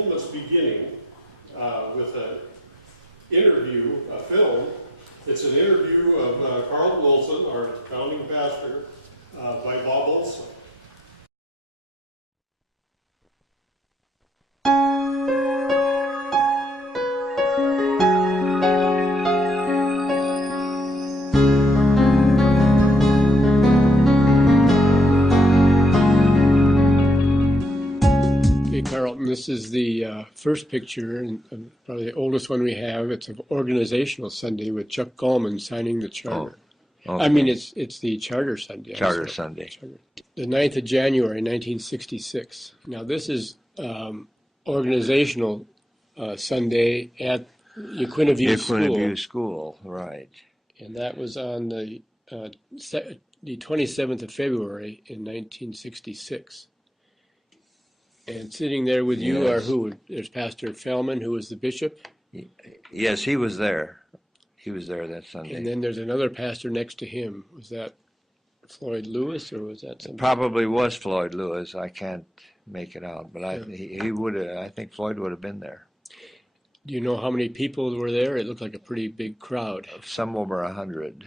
film that's beginning with an interview, a film. It's an interview of Carlton Olson, our founding pastor, by Bob Olson. Carlton, this is the first picture, and probably the oldest one we have. It's an organizational Sunday with Chuck Gallman signing the charter. Oh, okay. I mean, it's the Charter Sunday. Charter Sunday. The 9th of January, 1966. Now, this is organizational Sunday at Yaquina View School. Yaquina View School, right. And that was on the 27th of February in 1966. And sitting there with you are who? There's Pastor Fellman, who was the bishop. Yes, he was there. He was there that Sunday. And then there's another pastor next to him. Was that Floyd Lewis, or was that somebody? Probably was Floyd Lewis. I can't make it out, but he would have. I think Floyd would have been there. Do you know how many people were there? It looked like a pretty big crowd. Some over 100.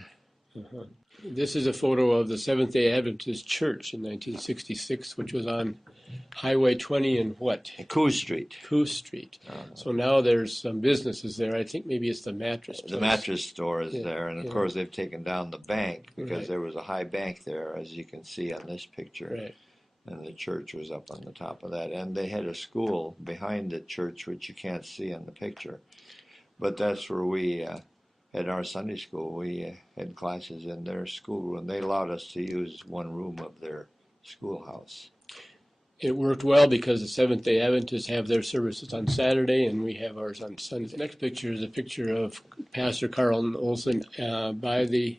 Uh-huh. This is a photo of the Seventh-day Adventist Church in 1966, which was on Highway 20 and what? Coos Street. Coos Street. So now there's some businesses there. I think maybe it's the mattress place. The mattress store is there, and of course they've taken down the bank because there was a high bank there, as you can see on this picture. Right. And the church was up on the top of that. And they had a school behind the church, which you can't see in the picture. But that's where we, at our Sunday school, we had classes in their school, and they allowed us to use one room of their schoolhouse. It worked well because the Seventh-day Adventists have their services on Saturday, and we have ours on Sunday. The next picture is a picture of Pastor Carlton Olson by the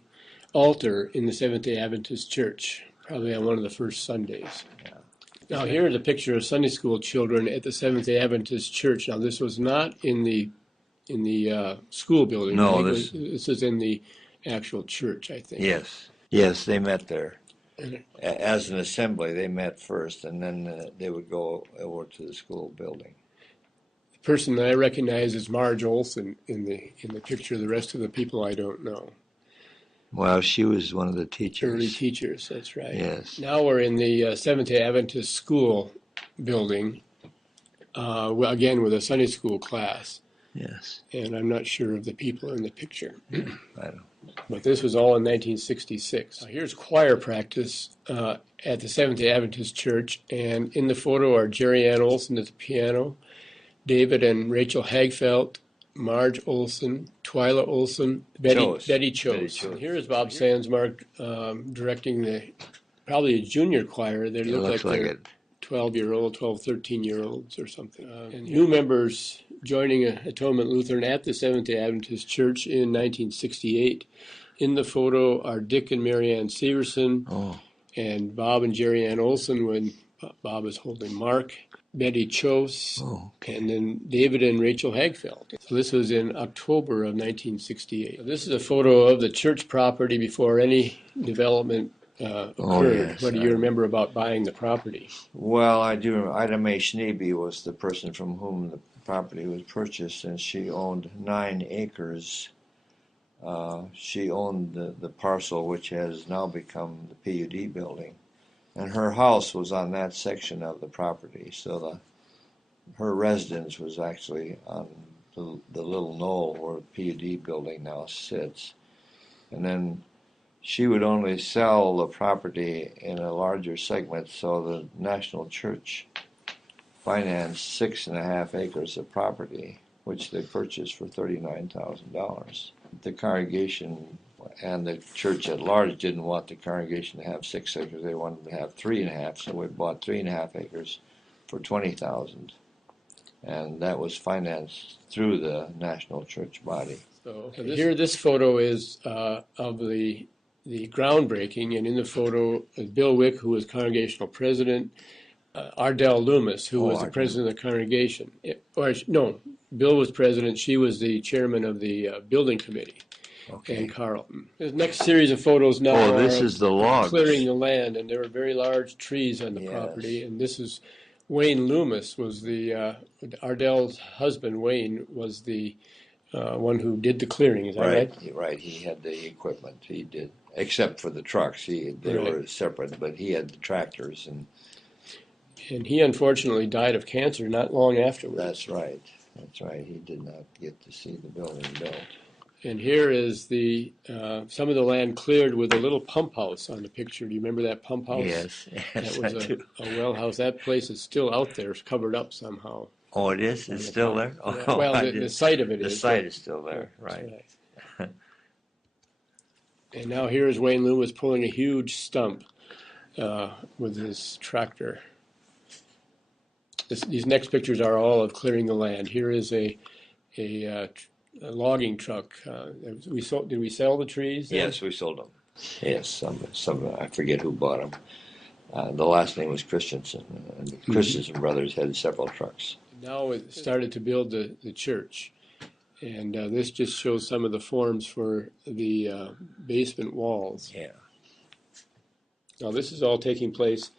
altar in the Seventh-day Adventist Church, probably on one of the first Sundays. Yeah. Now here's a picture of Sunday school children at the Seventh-day Adventist Church. Now this was not in the school building. No, this is in the actual church, I think. Yes, they met there. As an assembly, they met first, and then they would go over to the school building. The person that I recognize is Marge Olson in the picture. The rest of the people I don't know. Well, she was one of the teachers. Early teachers, that's right. Yes. Now we're in the Seventh-day Adventist school building, again with a Sunday school class. Yes. And I'm not sure of the people in the picture. I don't. But this was all in 1966. Now here's choir practice at the Seventh-day Adventist Church, and in the photo are Jerry Ann Olson at the piano, David and Rachel Hagfeldt, Marge Olson, Twyla Olson, Betty Chose. Here is Bob Sandsmark directing probably a junior choir. They look like they're 12-year-old, 13-year-olds or something. And new members joining Atonement Lutheran at the Seventh-day Adventist Church in 1968. In the photo are Dick and Mary Ann Severson, and Bob and Jerry Ann Olson when Bob is holding Mark, Betty Chose, and then David and Rachel Hagfeldt. So this was in October of 1968. So this is a photo of the church property before any development occurred. Yes, what do you remember about buying the property? Well, I do. Ida Mae Schneeby was the person from whom the property was purchased, and she owned 9 acres. She owned the parcel, which has now become the PUD building, and her house was on that section of the property. So her residence was actually on the little knoll where the PUD building now sits, and then she would only sell the property in a larger segment, so the National Church financed 6.5 acres of property, which they purchased for $39,000. The congregation and the church at large didn't want the congregation to have 6 acres. They wanted to have 3.5, so we bought 3.5 acres for $20,000. And that was financed through the National Church body. So here this photo is of the groundbreaking, and in the photo is Bill Wick, who was congregational president, Ardell Loomis, who was the president of the congregation. Bill was president. She was the chairman of the building committee. And Carlton. The next series of photos now this is the logs. Clearing the land, and there were very large trees on the property, and this is Wayne Loomis was Ardell's husband. Wayne was the one who did the clearing. Is that right? Right. He had the equipment. He did, except for the trucks. They were separate, but he had the tractors and he unfortunately died of cancer not long afterwards. That's right. He did not get to see the building built. And here is some of the land cleared with a little pump house on the picture. Do you remember that pump house? Yes, that was a well house. That place is still out there, it's covered up somehow. Oh, it is? It's still there? Oh, well, the site of it is. The site is still there, right. And now here is Wayne Loomis pulling a huge stump with his tractor. These next pictures are all of clearing the land. Here is a logging truck. Did we sell the trees then? Yes, we sold them. Yes, some I forget who bought them. The last name was Christensen. And the Christensen brothers had several trucks. Now it started to build the church. And this just shows some of the forms for the basement walls. Yeah. Now this is all taking place,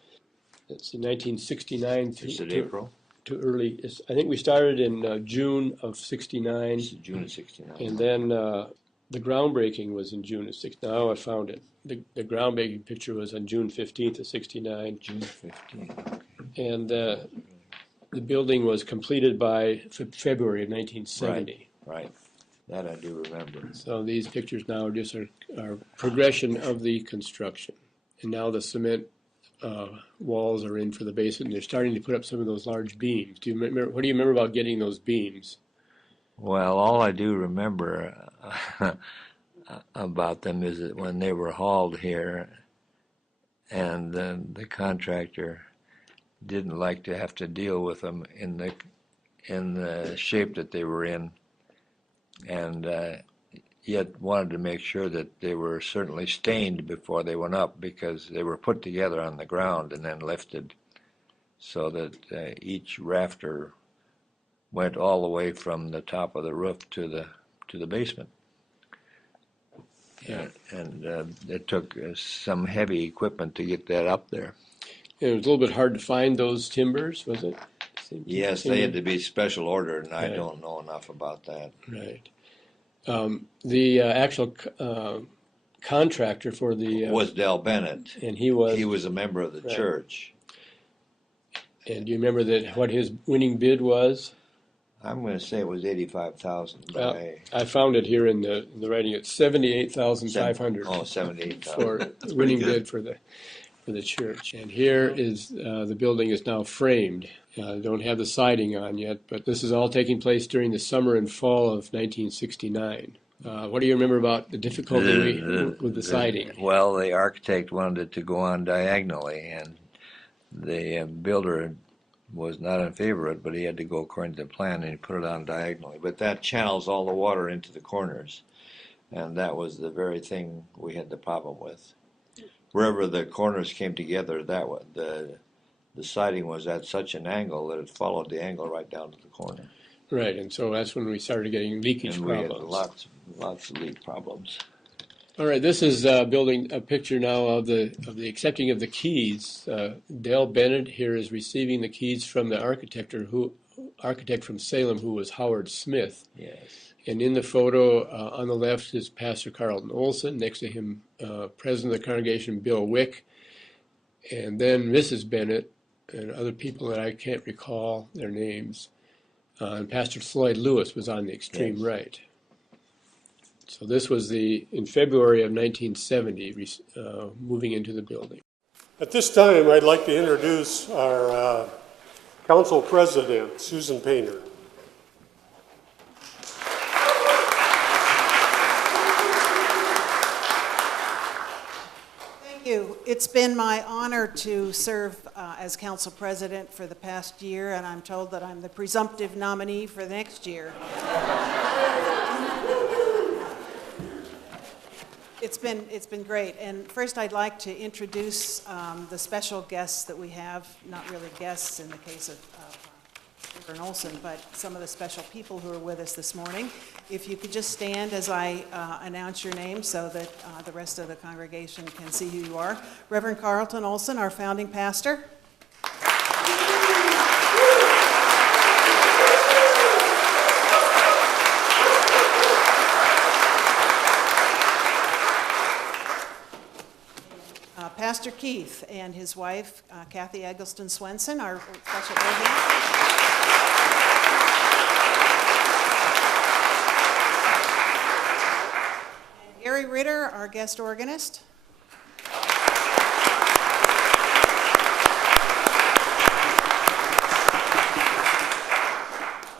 it's in 1969 April? To early, I think we started in June of 69. June of 69. And then the groundbreaking was in June of 69. Now I found it. The groundbreaking picture was on June 15th of 69. June 15th. Okay. And the building was completed by February of 1970. Right. That I do remember. So these pictures now are just our progression of the construction. And now the cement walls are in for the basement. They're starting to put up some of those large beams. What do you remember about getting those beams? Well, all I do remember about them is that when they were hauled here, and then the contractor didn't like to have to deal with them in the shape that they were in, and yet wanted to make sure that they were certainly stained before they went up, because they were put together on the ground and then lifted, so that each rafter went all the way from the top of the roof to the basement. Yeah. And it took some heavy equipment to get that up there. And it was a little bit hard to find those timbers, was it? Yes, they had to be special ordered, and I don't know enough about that. Right. The actual contractor for the was Del Bennett, and he was a member of the church. And do you remember what his winning bid was? I'm going to say it was $85,000. Well, I found it here in the writing. It's $78,500. Oh, $78,000 for winning bid for the church. And here is the building is now framed. Don't have the siding on yet, but this is all taking place during the summer and fall of 1969. What do you remember about the difficulty with the siding? Well, the architect wanted it to go on diagonally, and the builder was not in favor of it, but he had to go according to the plan, and he put it on diagonally. But that channels all the water into the corners, and that was the very thing we had the problem with. Wherever the corners came together, the siding was at such an angle that it followed the angle right down to the corner. Right, and so that's when we started getting leakage problems. We had lots of leak problems. All right, this is building a picture now of the accepting of the keys. Del Bennett here is receiving the keys from the architect from Salem, who was Howard Smith. Yes. And in the photo on the left is Pastor Carlton Olson. Next to him, President of the congregation Bill Wick, and then Mrs. Bennett and other people that I can't recall their names. And Pastor Floyd Lewis was on the extreme right. So this was in February of 1970, moving into the building. At this time, I'd like to introduce our council president, Susan Painter. Thank you. It's been my honor to serve as council president for the past year, and I'm told that I'm the presumptive nominee for the next year. It's been great. And first I'd like to introduce the special guests that we have, not really guests in the case of Reverend Olson, but some of the special people who are with us this morning. If you could just stand as I announce your name so that the rest of the congregation can see who you are. Reverend Carlton Olson, our founding pastor. Keith and his wife, Kathy Eggleston Swenson, our special organist. And Gary Ritter, our guest organist.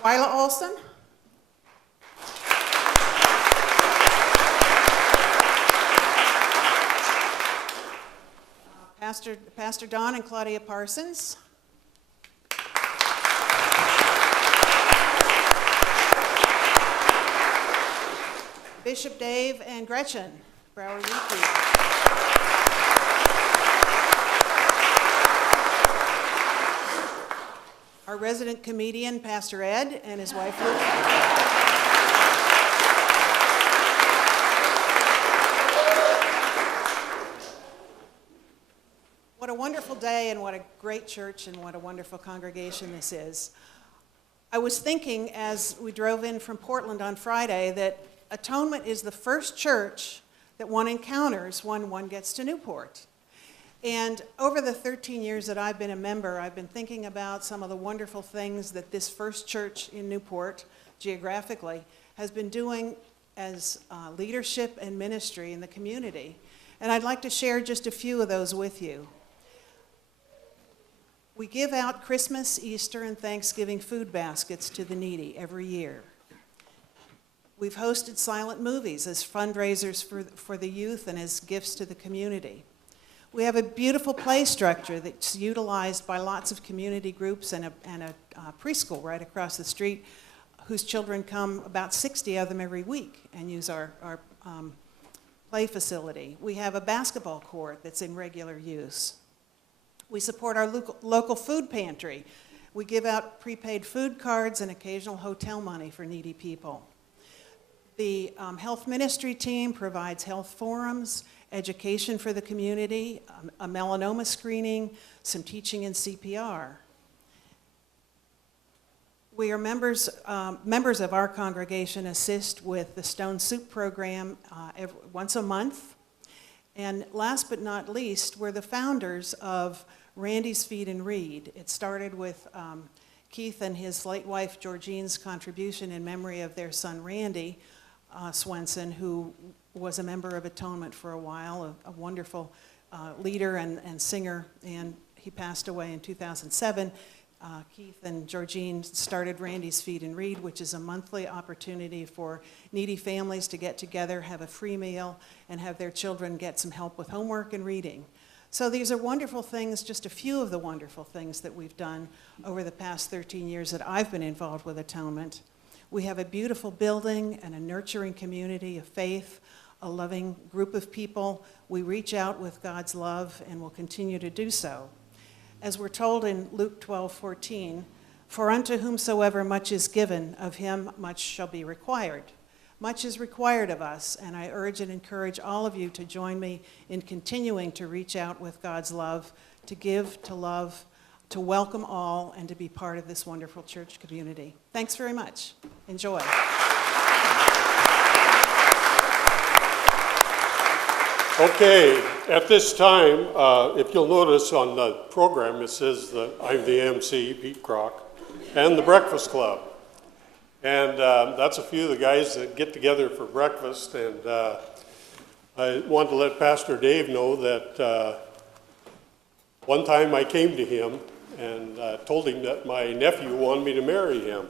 Twyla Olson. Pastor Don and Claudia Parsons. Bishop Dave and Gretchen Brower-Weekly. Our resident comedian, Pastor Ed, and his wife, Luke. What a wonderful day, and what a great church, and what a wonderful congregation this is. I was thinking as we drove in from Portland on Friday that Atonement is the first church that one encounters when one gets to Newport. And over the 13 years that I've been a member, I've been thinking about some of the wonderful things that this first church in Newport, geographically, has been doing as leadership and ministry in the community. And I'd like to share just a few of those with you. We give out Christmas, Easter, and Thanksgiving food baskets to the needy every year. We've hosted silent movies as fundraisers for the youth and as gifts to the community. We have a beautiful play structure that's utilized by lots of community groups and a preschool right across the street, whose children come, about 60 of them every week, and use our play facility. We have a basketball court that's in regular use. We support our local food pantry. We give out prepaid food cards and occasional hotel money for needy people. The health ministry team provides health forums, education for the community, a melanoma screening, some teaching in CPR. We are members of our congregation assist with the Stone Soup program once a month. And last but not least, we're the founders of Randy's Feed and Read. It started with Keith and his late wife Georgine's contribution in memory of their son Randy Swenson, who was a member of Atonement for a while, a wonderful leader and singer, and he passed away in 2007. Keith and Georgine started Randy's Feed and Read, which is a monthly opportunity for needy families to get together, have a free meal, and have their children get some help with homework and reading. So these are wonderful things, just a few of the wonderful things that we've done over the past 13 years that I've been involved with Atonement. We have a beautiful building and a nurturing community of faith, a loving group of people. We reach out with God's love and will continue to do so. As we're told in Luke 12:14, "For unto whomsoever much is given, of him much shall be required." Much is required of us, and I urge and encourage all of you to join me in continuing to reach out with God's love, to give, to love, to welcome all, and to be part of this wonderful church community. Thanks very much. Enjoy. Okay, at this time, if you'll notice on the program, it says that I'm the MC, Pete Kroc, and the Breakfast Club. And that's a few of the guys that get together for breakfast. And I want to let Pastor Dave know that one time I came to him and told him that my nephew wanted me to marry him.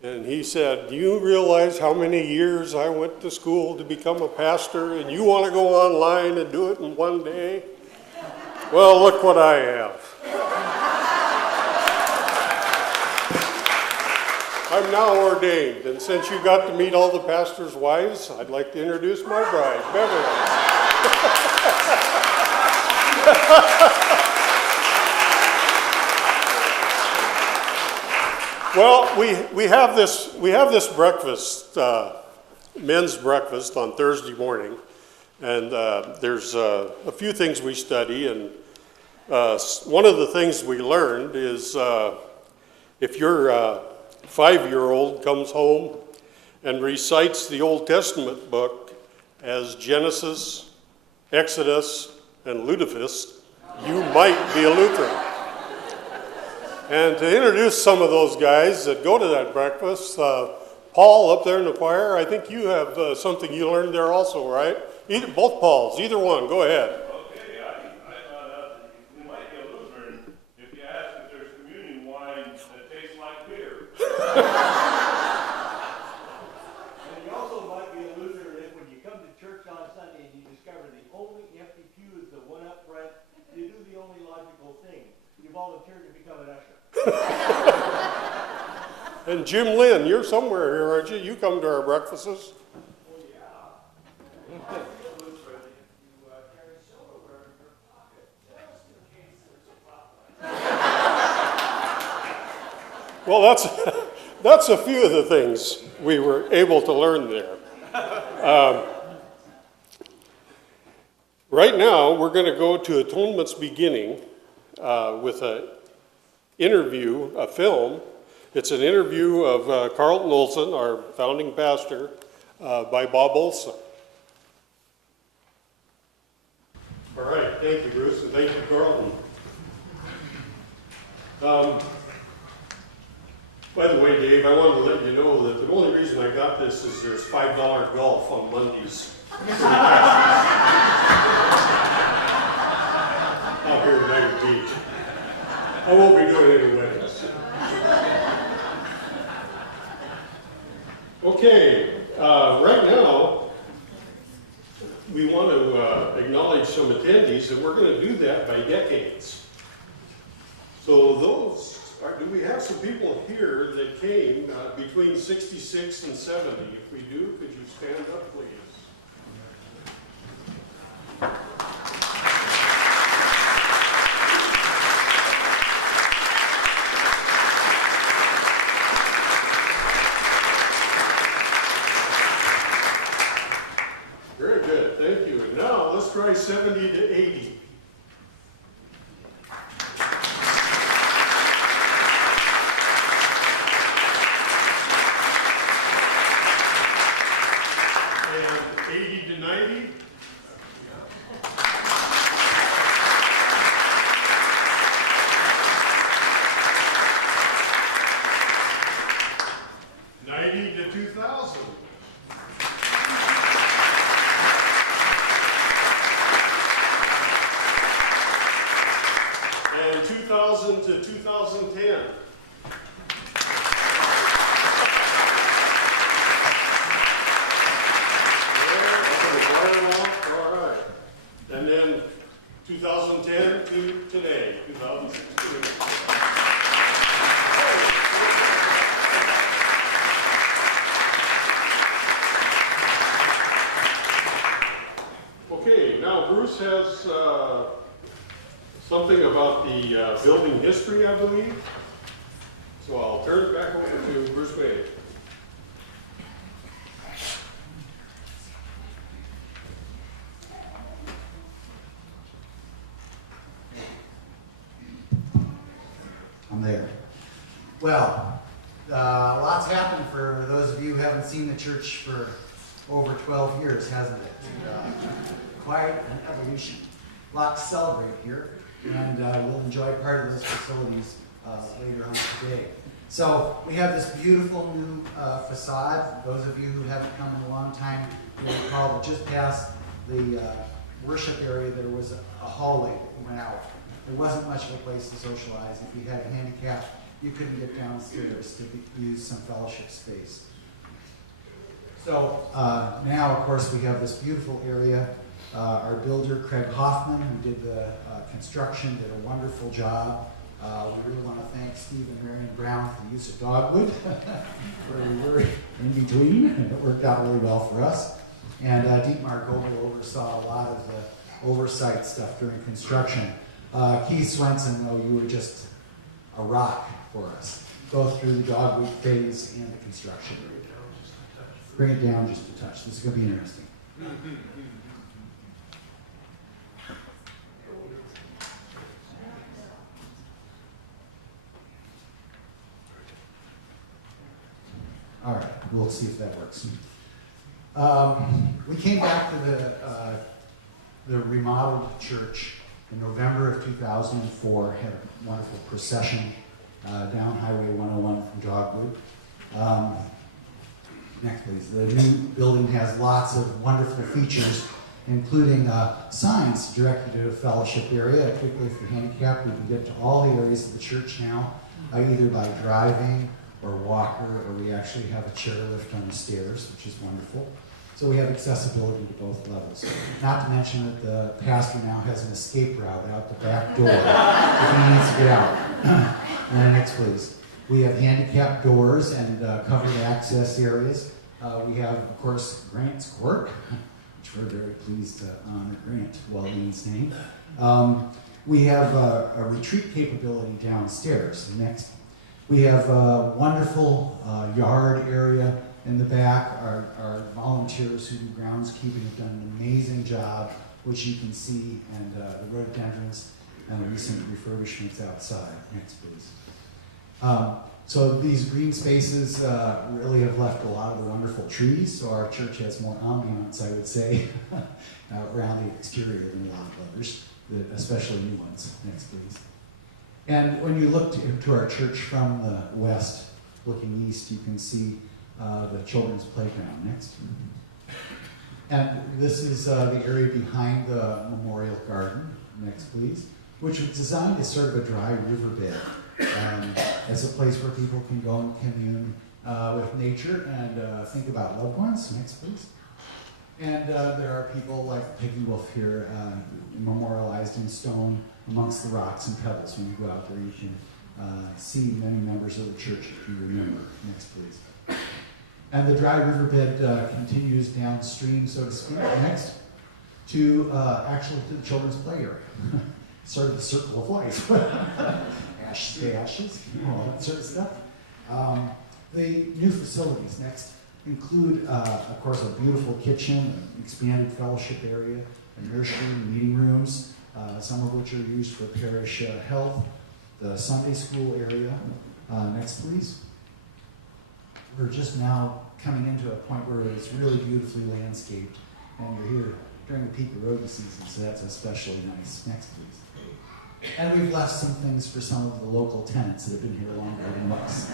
And he said, "Do you realize how many years I went to school to become a pastor, and you want to go online and do it in one day?" Well, look what I have. I'm now ordained, and since you got to meet all the pastors' wives, I'd like to introduce my bride, Beverly. Well, we have this breakfast, men's breakfast on Thursday morning, and there's a few things we study, and one of the things we learned is if your 5-year-old comes home and recites the Old Testament book as Genesis, Exodus, and ludicrous, you might be a Lutheran. And to introduce some of those guys that go to that breakfast, Paul up there in the choir, I think you have something you learned there also, right? Both Pauls, either one, go ahead. Okay, I found out that you might be a Lutheran if you ask if there's communion wine that tastes like beer. And you also might be a Lutheran if when you come to church on Sunday and you discover the only empty pew is the one up front, you do the only logical thing. You volunteer to become an usher. And Jim Lynn, you're somewhere here, aren't you? You come to our breakfasts. Well, that's a few of the things we were able to learn there. Right now, we're going to go to Atonement's beginning with an interview, a film. It's an interview of Carlton Olson, our founding pastor, by Bob Olson. All right, thank you, Bruce, and thank you, Carlton. By the way, Dave, I wanted to let you know that the only reason I got this is there's $5 golf on Mondays. Out here in Niagara Beach. I won't be doing any weddings. Okay, right now, we want to acknowledge some attendees, and we're going to do that by decades. So do we have some people here that came between 66 and 70? If we do, could you stand up, please? Very good, thank you. And now let's try 70 to 80. And 80 to 90. To 2,000. And 2,000 to 2010. All right. And then 2010 to today, 2016. Okay, now Bruce has something about the building history, I believe. So I'll turn it back over to Bruce Wade. I'm there. Well, lots happened for those of you who haven't seen the church for over 12 years, hasn't it? Quite an evolution. Lots to celebrate here, and we'll enjoy part of those facilities later on today. So we have this beautiful new facade. Those of you who haven't come in a long time will recall that just past the worship area there was a hallway that went out. There wasn't much of a place to socialize. If you had a handicap, you couldn't get downstairs to use some fellowship space. So now, of course, we have this beautiful area. Our builder, Craig Hoffman, who did the construction, did a wonderful job. We really want to thank Steve and Marion Brown for the use of dogwood, where we were in between, and it worked out really well for us. And Dietmar Gobel oversaw a lot of the oversight stuff during construction. Keith Swenson, though, you were just a rock for us, both through the dogwood phase and the construction. Bring it down just a touch. This is going to be interesting. All right, we'll see if that works. We came back to the remodeled church in November of 2004 had a wonderful procession down Highway 101 from Dogwood. Next, please. The new building has lots of wonderful features, including signs directed to a fellowship area. Quickly, if you're handicapped, we can get to all the areas of the church now, either by driving or walker, or we actually have a chairlift on the stairs, which is wonderful. So we have accessibility to both levels. Not to mention that the pastor now has an escape route out the back door if he needs to get out. And next, please. We have handicapped doors and covered access areas. We have, of course, Grant's Court, which we're very pleased to honor Grant, well-means name. We have a retreat capability downstairs. Next. We have a wonderful yard area in the back. Our volunteers who do groundskeeping have done an amazing job, which you can see, and the rhododendrons and the recent refurbishments outside. Next, please. So these green spaces really have left a lot of the wonderful trees, so our church has more ambiance, I would say, around the exterior than a lot of others, especially new ones. Next, please. And when you look to our church from the west, looking east, you can see the children's playground. Next. And this is the area behind the memorial garden. Next, please. Which was designed as sort of a dry riverbed, as a place where people can go and commune with nature and think about loved ones. Next, please. And there are people like Peggy Wolf here, memorialized in stone amongst the rocks and pebbles. When you go out there, you can see many members of the church if you remember. Next, please. And the dry riverbed continues downstream, so to speak, next, to actually to the children's play area. Sort of the circle of life. Ashes to ashes, all that sort of stuff. The new facilities next include, of course, a beautiful kitchen, an expanded fellowship area, a nursery, meeting rooms, some of which are used for parish health, the Sunday school area. Next, please. We're just now coming into a point where it's really beautifully landscaped, and we're here during the peak eroding season, so that's especially nice. Next, please. And we've left some things for some of the local tenants that have been here longer than us.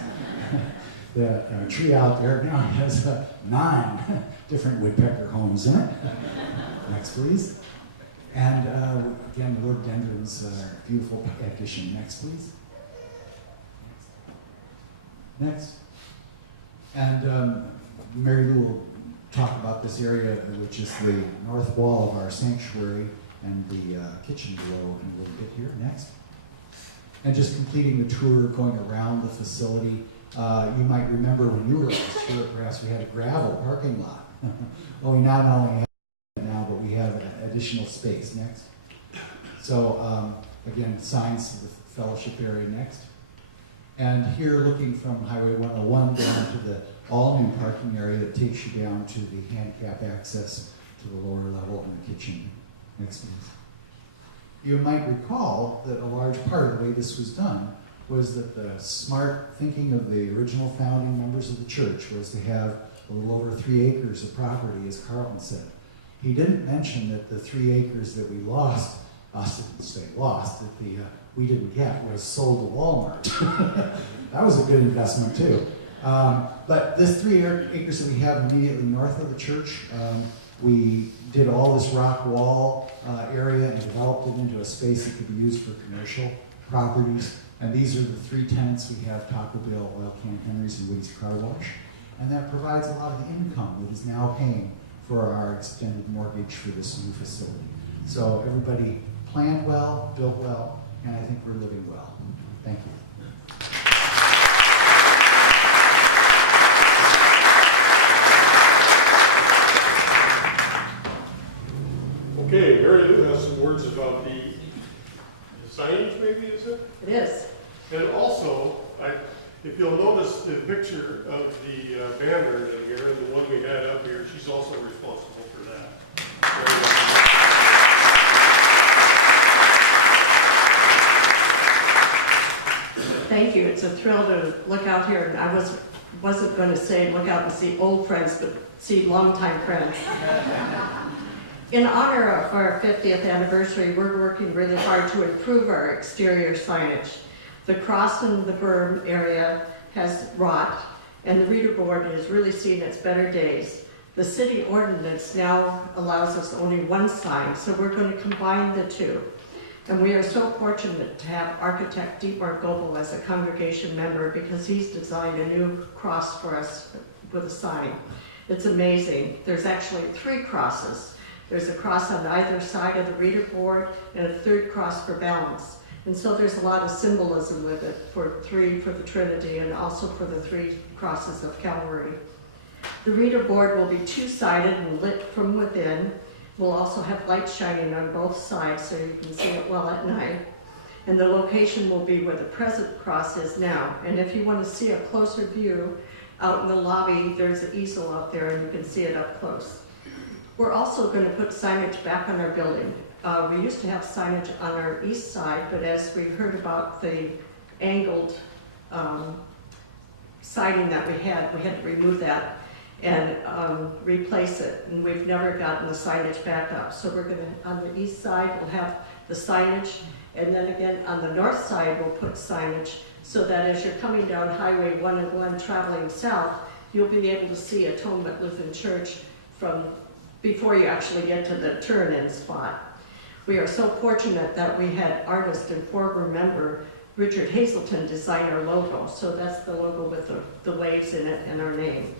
The tree out there now has 9 different woodpecker homes in it. Next, please. And again, the rhododendrons, beautiful addition. Next, please. Next. And Mary Lou will talk about this area, which is the north wall of our sanctuary and the kitchen below in a little bit here. Next. And just completing the tour, going around the facility. You might remember when you were last here, perhaps we had a gravel parking lot. Well, we not only have it now, but we have additional space. Next. So again, signs to the fellowship area. Next. And here, looking from Highway 101 down to the all-new parking area that takes you down to the handicap access to the lower level and the kitchen. Next, please. You might recall that a large part of the way this was done was that the smart thinking of the original founding members of the church was to have a little over 3 acres of property, as Carlton said. He didn't mention that the 3 acres that we lost, us didn't say lost, that we didn't get was sold to Walmart. That was a good investment too. But this 3 acres that we have immediately north of the church, we did all this rock wall area and developed it into a space that could be used for commercial properties. And these are the 3 tenants we have: Taco Bell, Oil Can Henry's, and Woody's Car Wash. And that provides a lot of the income that is now paying for our extended mortgage for this new facility. So everybody planned well, built well, and I think we're living well. Thank you. Okay, Mary Lou has some words about the signage, maybe, is it? It is. And also, if you'll notice the picture of the banner in here, and the one we had up here, she's also responsible for that. Thank you. It's a thrill to look out here. And I wasn't going to say look out and see old friends, but see longtime friends. In honor of our 50th anniversary, we're working really hard to improve our exterior signage. The cross in the berm area has rot, and the reader board has really seen its better days. The city ordinance now allows us only one sign, so we're going to combine the two. And we are so fortunate to have architect Dietmar Goebel as a congregation member because he's designed a new cross for us with a sign. It's amazing. There's actually 3 crosses. There's a cross on either side of the reader board and a 3rd cross for balance. And so there's a lot of symbolism with it for 3 for the Trinity and also for the 3 crosses of Calvary. The reader board will be 2-sided and lit from within. We'll also have light shining on both sides so you can see it well at night. And the location will be where the present cross is now. And if you want to see a closer view, out in the lobby, there's an easel out there and you can see it up close. We're also going to put signage back on our building. We used to have signage on our east side, but as we heard about the angled siding that we had to remove that and replace it. And we've never gotten the signage back up. So we're going to, on the east side, we'll have the signage, and then again on the north side, we'll put signage so that as you're coming down Highway 101 traveling south, you'll be able to see Atonement Lutheran Church from before you actually get to the turn-in spot. We are so fortunate that we had artist and former member Richard Hazelton design our logo. So that's the logo with the waves in it and our name.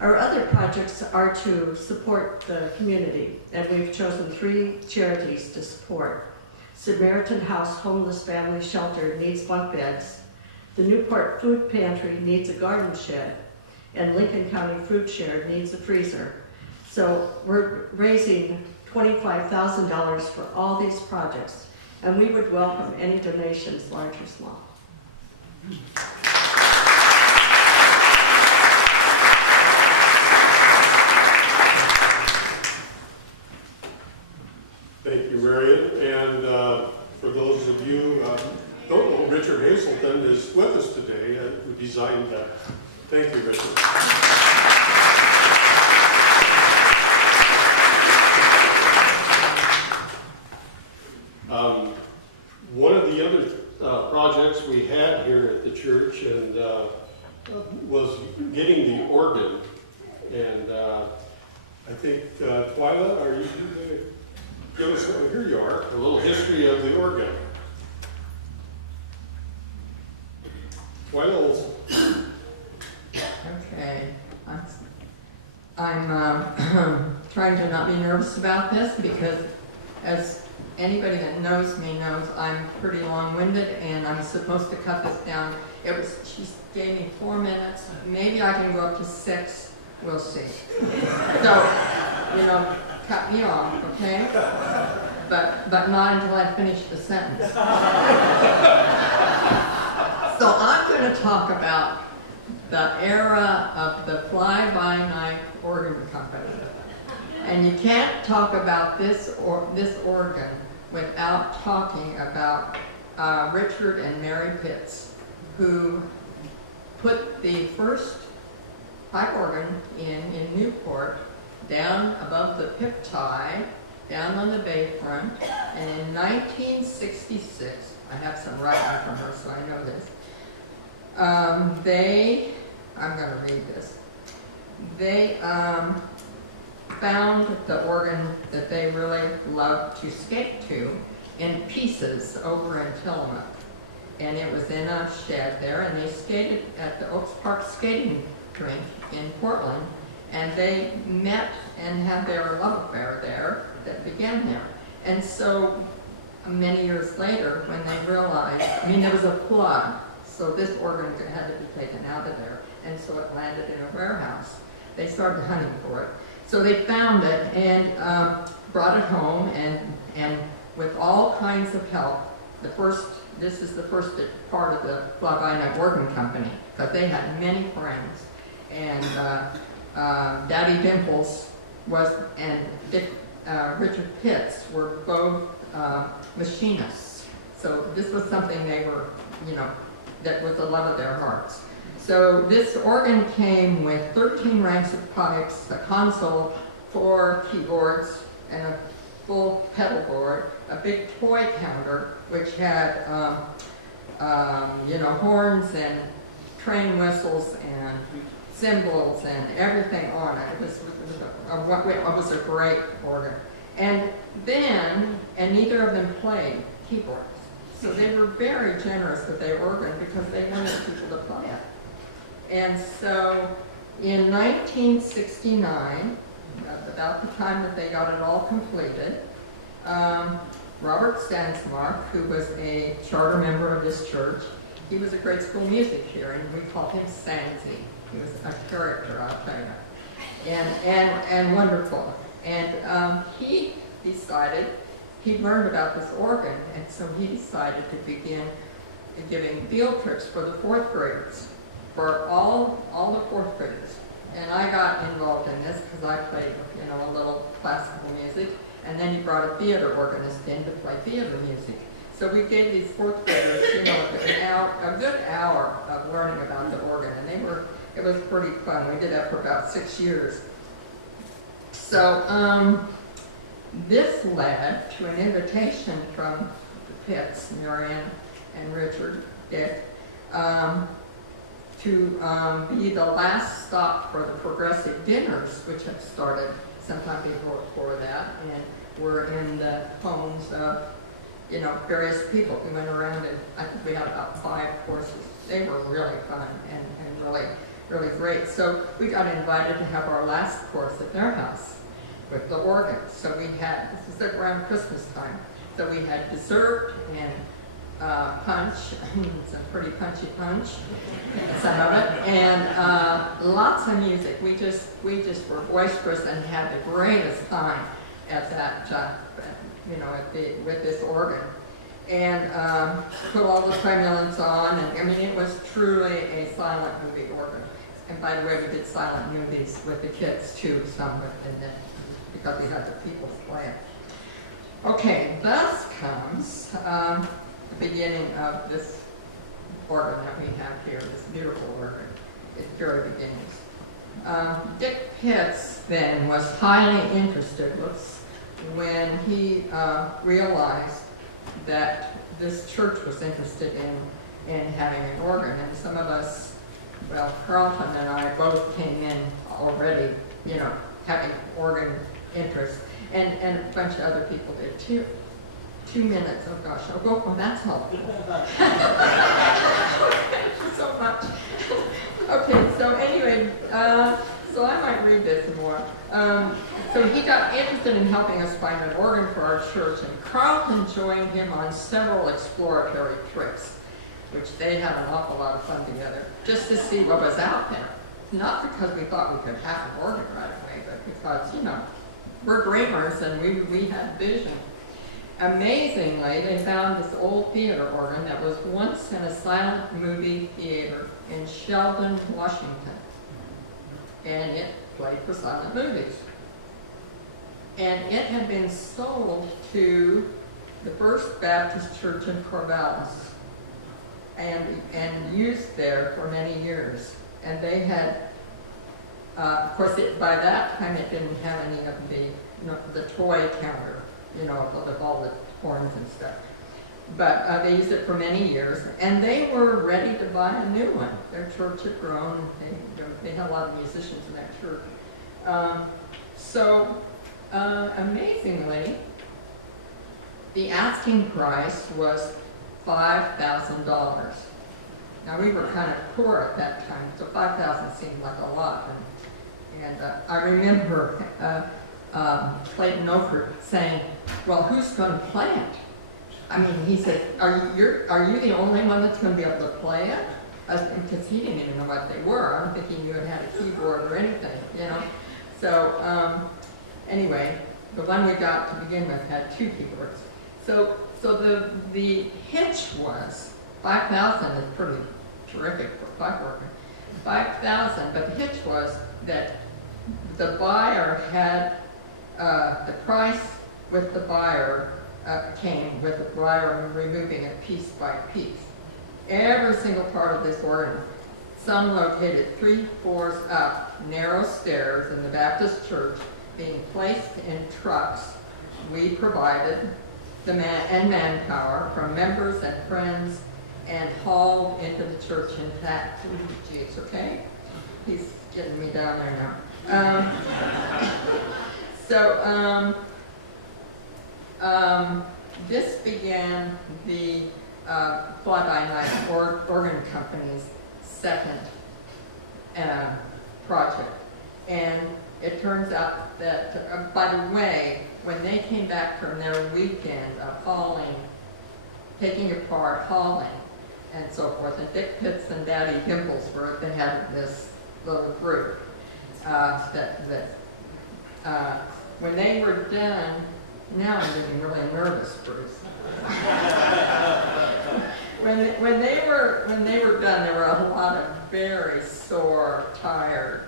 Our other projects are to support the community, and we've chosen 3 charities to support. Samaritan House Homeless Family Shelter needs bunk beds. The Newport Food Pantry needs a garden shed, and Lincoln County Food Share needs a freezer. So we're raising $25,000 for all these projects, and we would welcome any donations, large or small. Thank you, Marion. And for those of you who don't know, Richard Hazelton is with us today, who designed that. Thank you, Richard. One of the other projects we had here at the church and was getting the organ. And I think, Twyla, are you going to give us, here you are, a little history of the organ. Twyla Olson. Okay. I'm trying to not be nervous about this because as anybody that knows me knows I'm pretty long-winded and I'm supposed to cut this down. She gave me 4 minutes. Maybe I can go up to 6. We'll see. So, cut me off, okay? But not until I finish the sentence. So I'm going to talk about the era of the fly-by-night organ company. And you can't talk about this organ without talking about Richard and Mary Pitts, who put the first pipe organ in Newport, down above the pip tie, down on the bayfront, and in 1966, I have some writing from her, so I know this, I'm going to read this, they found the organ that they really loved to skate to in pieces over in Tillamook. And it was in a shed there, and they skated at the Oaks Park skating rink in Portland, and they met and had their love affair there that began there. And so many years later, when they realized, there was a flood, so this organ had to be taken out of there, and so it landed in a warehouse. They started hunting for it. So they found it and brought it home, and with all kinds of help, this is the first part of the fly-by-night organ company, but they had many friends. And Daddy Dimples and Richard Pitts were both machinists. So this was something they were, that was the love of their hearts. So this organ came with 13 ranks of pipes, a console, 4 keyboards, and a full pedal board, a big toy counter, which had, horns and train whistles and cymbals and everything on it. It was a great organ. And neither of them played keyboards. So they were very generous with their organ because they wanted people to play it. And so in 1969, about the time that they got it all completed, Robert Stansmark, who was a charter member of this church, he was a grade school music teacher, and we called him Sansy. He was a character, I'll tell you, and wonderful. And he decided, he learned about this organ, and so he decided to begin giving field trips for the fourth graders, for all the fourth graders. And I got involved in this because I played, a little classical music, and then he brought a theater organist in to play theater music. So we gave these fourth graders, a good hour of learning about the organ, and it was pretty fun. We did that for about 6 years. So this led to an invitation from the Pitts, Marianne and Richard Dick, to be the last stop for the progressive dinners, which had started sometime before that, and were in the homes of, various people. We went around and I think we had about 5 courses. They were really fun and really, really great. So we got invited to have our last course at their house with the organ. So we had, this was around Christmas time, so we had dessert and punch, some pretty punchy punch, some of it, and lots of music. We just were boisterous and had the greatest time at that, with this organ, and put all the tremulants on, and it was truly a silent movie organ. And by the way, we did silent movies with the kids too, some and then because we had the people play it. Okay, thus comes the beginning of this organ that we have here, this beautiful organ, its very beginnings. Dick Pitts then was highly interested when he realized that this church was interested in having an organ, and some of us, well, Carlton and I both came in already, having organ interest, and a bunch of other people did too. 2 minutes, oh gosh, that's helpful. Thank you so much. Okay, so anyway, so I might read this more. So he got interested in helping us find an organ for our church, and Carlton joined him on several exploratory trips, which they had an awful lot of fun together, just to see what was out there. Not because we thought we could have an organ right away, but because, we're dreamers and we had vision. Amazingly, they found this old theater organ that was once in a silent movie theater in Sheldon, Washington. And it played for silent movies. And it had been sold to the First Baptist Church in Corvallis and used there for many years. And they had, of course, by that time it didn't have any of the toy counter, with all the horns and stuff. But they used it for many years, and they were ready to buy a new one. Their church had grown. They had a lot of musicians in that church. Amazingly, the asking price was $5,000. Now, we were kind of poor at that time, so $5,000 seemed like a lot. And I remember Clayton Ofer saying, well, who's going to play it? I mean, he said, are you the only one that's going to be able to play it? Because he didn't even know what they were. I don't think he knew it had a keyboard or anything, So anyway, the one we got to begin with had 2 keyboards. So the hitch was, 5,000 is pretty terrific for pipe organ. 5,000, but the hitch was that the buyer had, the price with the buyer came with the buyer removing it piece by piece. Every single part of this organ, some located 3 floors up, narrow stairs in the Baptist church, being placed in trucks we provided the manpower from members and friends and hauled into the church intact. Jeez, okay? He's getting me down there now. This began the Fly-By-Night Organ Company's second project. And it turns out that, by the way, when they came back from their weekend of hauling, taking apart, hauling, and so forth, and Dick Pitts and Daddy Dimples they had this little group when they were done, now I'm getting really nervous, Bruce. when they were done, there were a lot of very sore, tired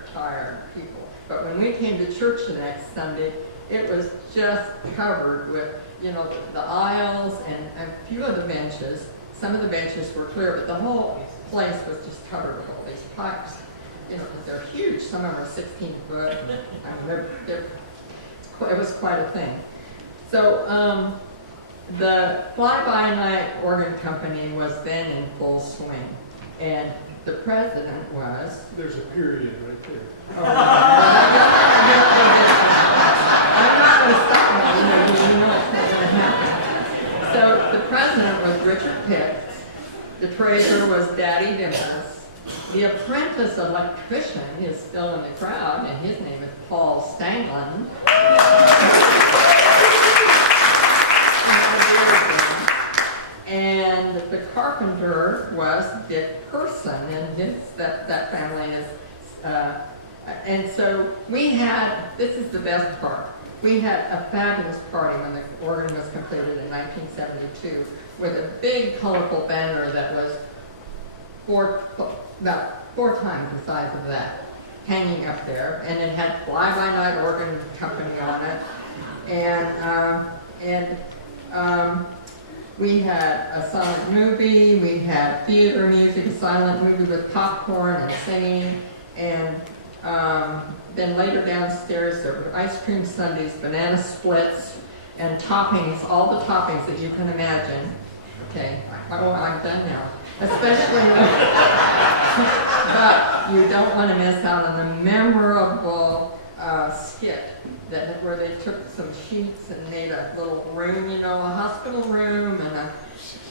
people. But when we came to church the next Sunday, it was just covered with, the aisles and a few of the benches. Some of the benches were clear, but the whole place was just covered with all these pipes. They're huge. Some of them are 16 foot. It was quite a thing. So the Fly-By-Night Organ Company was then in full swing, and the president was. There's a period right there. Oh, I'm not going to stop now. You know it's not going to happen. So the president was Richard Pitts. The treasurer was Daddy Dimples. The apprentice electrician is still in the crowd, and his name is Paul Stanglin. And the carpenter was Dick Person, and that family is. And so we had. This is the best part. We had a fabulous party when the organ was completed in 1972, with a big, colorful banner that was about 4 times the size of that, hanging up there, and it had Fly-By-Night Organ Company on it, and we had a silent movie, we had theater music, a silent movie with popcorn and singing, and then later downstairs there were ice cream sundaes, banana splits, and toppings, all the toppings that you can imagine. Okay, I'm done now. Especially, but you don't want to miss out on the memorable skit where they took some sheets and made a little room, a hospital room, and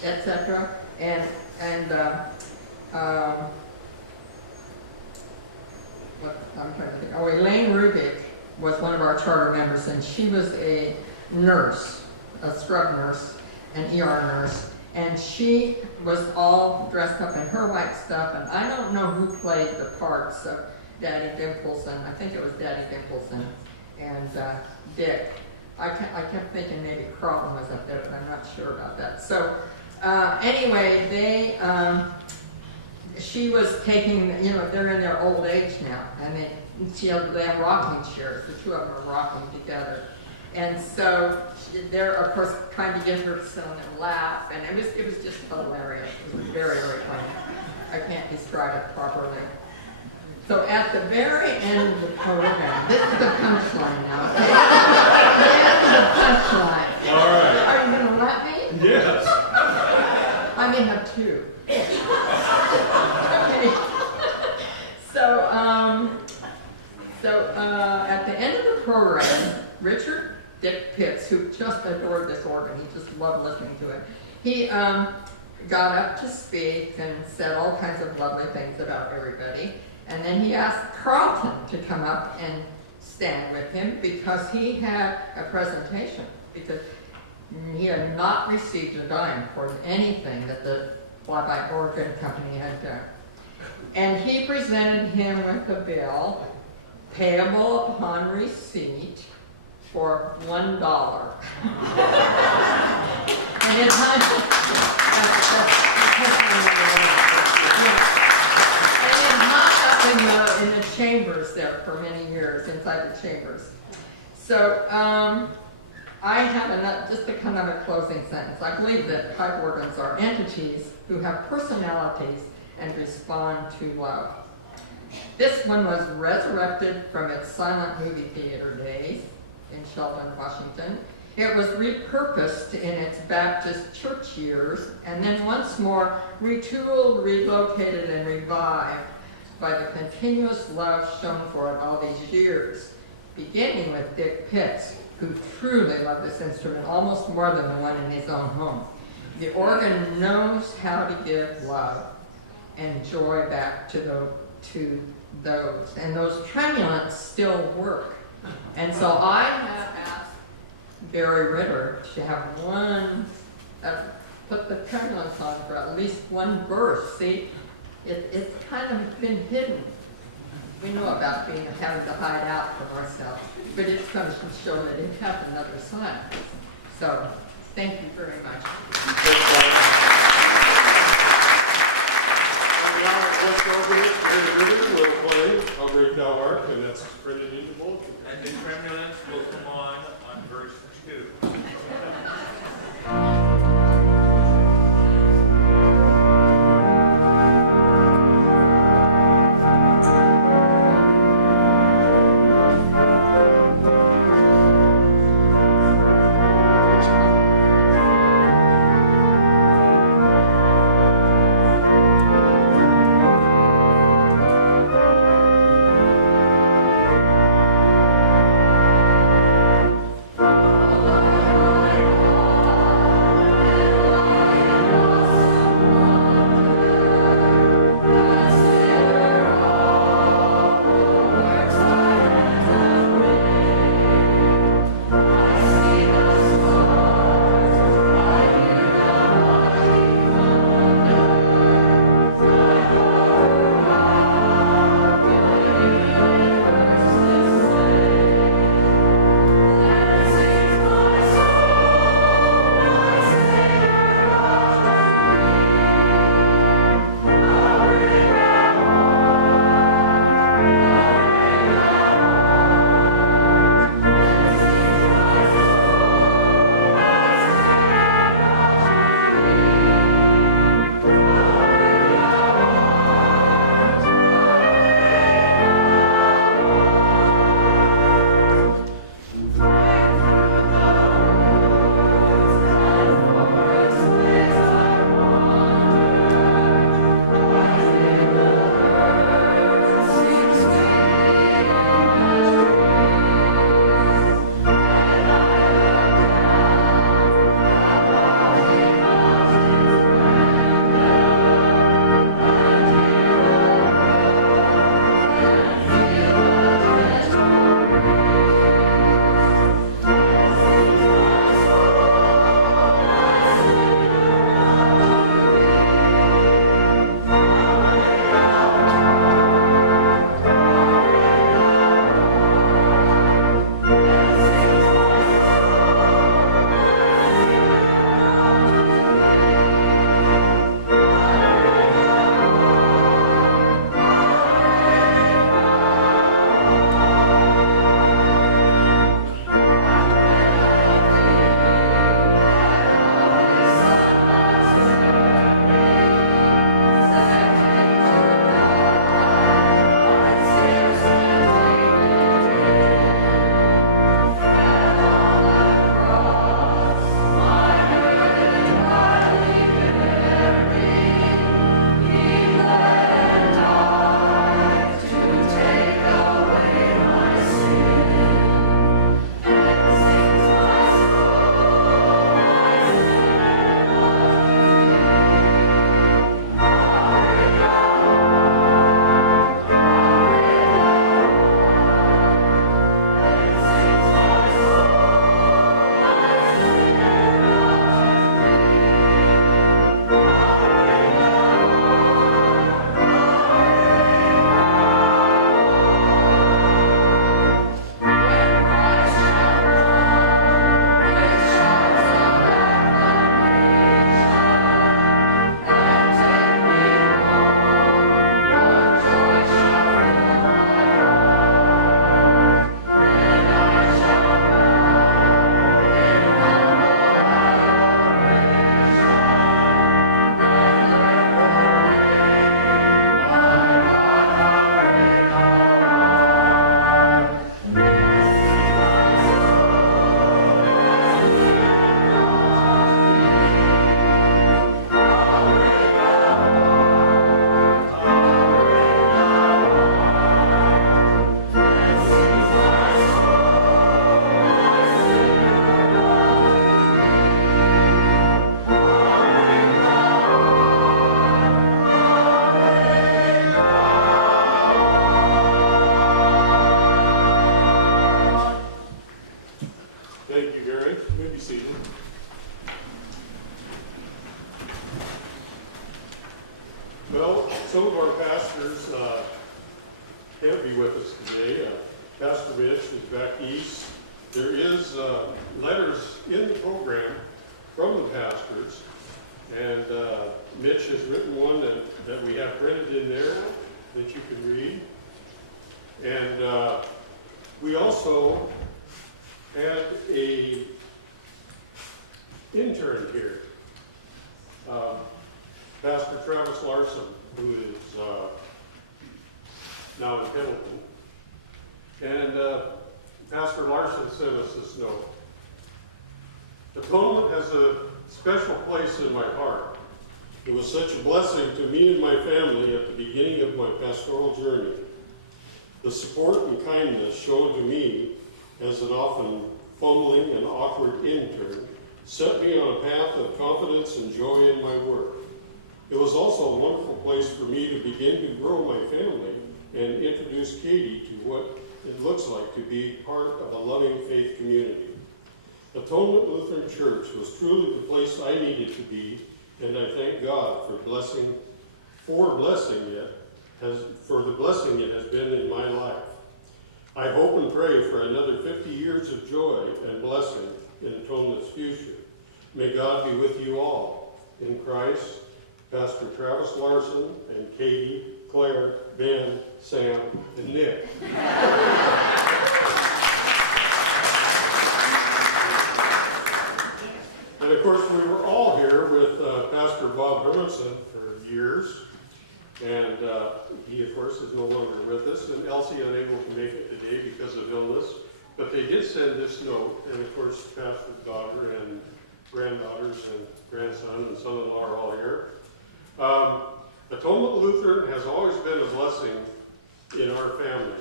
etc. What I'm trying to think. Oh, Elaine Rubik was one of our charter members, and she was a nurse, a scrub nurse, an ER nurse. And she was all dressed up in her white stuff, and I don't know who played the parts of Daddy Dimples, and I think it was Daddy Dimples and Dick. I kept thinking maybe Carlton was up there, but I'm not sure about that. So anyway, she was taking, they're in their old age now, and they have rocking chairs. The two of them are rocking together. And so they're, of course, trying to get her to sit on their lap, and it was just hilarious. It was very, very funny. I can't describe it properly. So at the very end of the program, this is the punchline now. This is the punchline. All right. Are you going to let me? Yes. I may have 2. Okay. So at the end of the program, Richard Dick Pitts, who just adored this organ, he just loved listening to it, he got up to speak and said all kinds of lovely things about everybody. And then he asked Carlton to come up and stand with him because he had a presentation, because he had not received a dime for anything that the Fly-By Organ Company had done. And he presented him with a bill payable upon receipt for $1. And it hung in the chambers there for many years, inside the chambers. So I have just a kind of a closing sentence. I believe that pipe organs are entities who have personalities and respond to love. This one was resurrected from its silent movie theater days in Shelburne, Washington. It was repurposed in its Baptist church years, and then once more retooled, relocated, and revived by the continuous love shown for it all these years, beginning with Dick Pitts, who truly loved this instrument almost more than the one in his own home. The organ knows how to give love and joy back to those, and those tremulants still work. And so I have asked Barry Ritter to have put the tremulants on for at least one verse. See, it's kind of been hidden. We know about having to hide out from ourselves, but it's going to show that it has another side. So, thank you very much. Will play How Great Thou Art, and that's printed in the bulletin. And the tremulants will come on verse 2. Oh, with us today. Pastor Mitch is back east. There is letters in the program from the pastors, and Mitch has written one that we have printed in there that you can read. And we also had a intern here, Pastor Travis Larson, who is now in Pendleton. And Pastor Larson sent us this note. Atonement has a special place in my heart. It was such a blessing to me and my family at the beginning of my pastoral journey. The support and kindness shown to me as an often fumbling and awkward intern set me on a path of confidence and joy in my work. It was also a wonderful place for me to begin to grow my family and introduce Katie to what it looks like to be part of a loving faith community. Atonement Lutheran Church was truly the place I needed to be, and I thank God for the blessing it has been in my life. I hope and pray for another 50 years of joy and blessing in Atonement's future. May God be with you all. In Christ, Pastor Travis Larson and Katie, Claire, Ben, Sam, and Nick. And of course, we were all here with Pastor Bob Hermanson for years. And he, of course, is no longer with us, and Elsie unable to make it today because of illness. But they did send this note, and of course, Pastor's daughter and granddaughters and grandson and son-in-law are all here. Atonement Lutheran has always been a blessing in our family.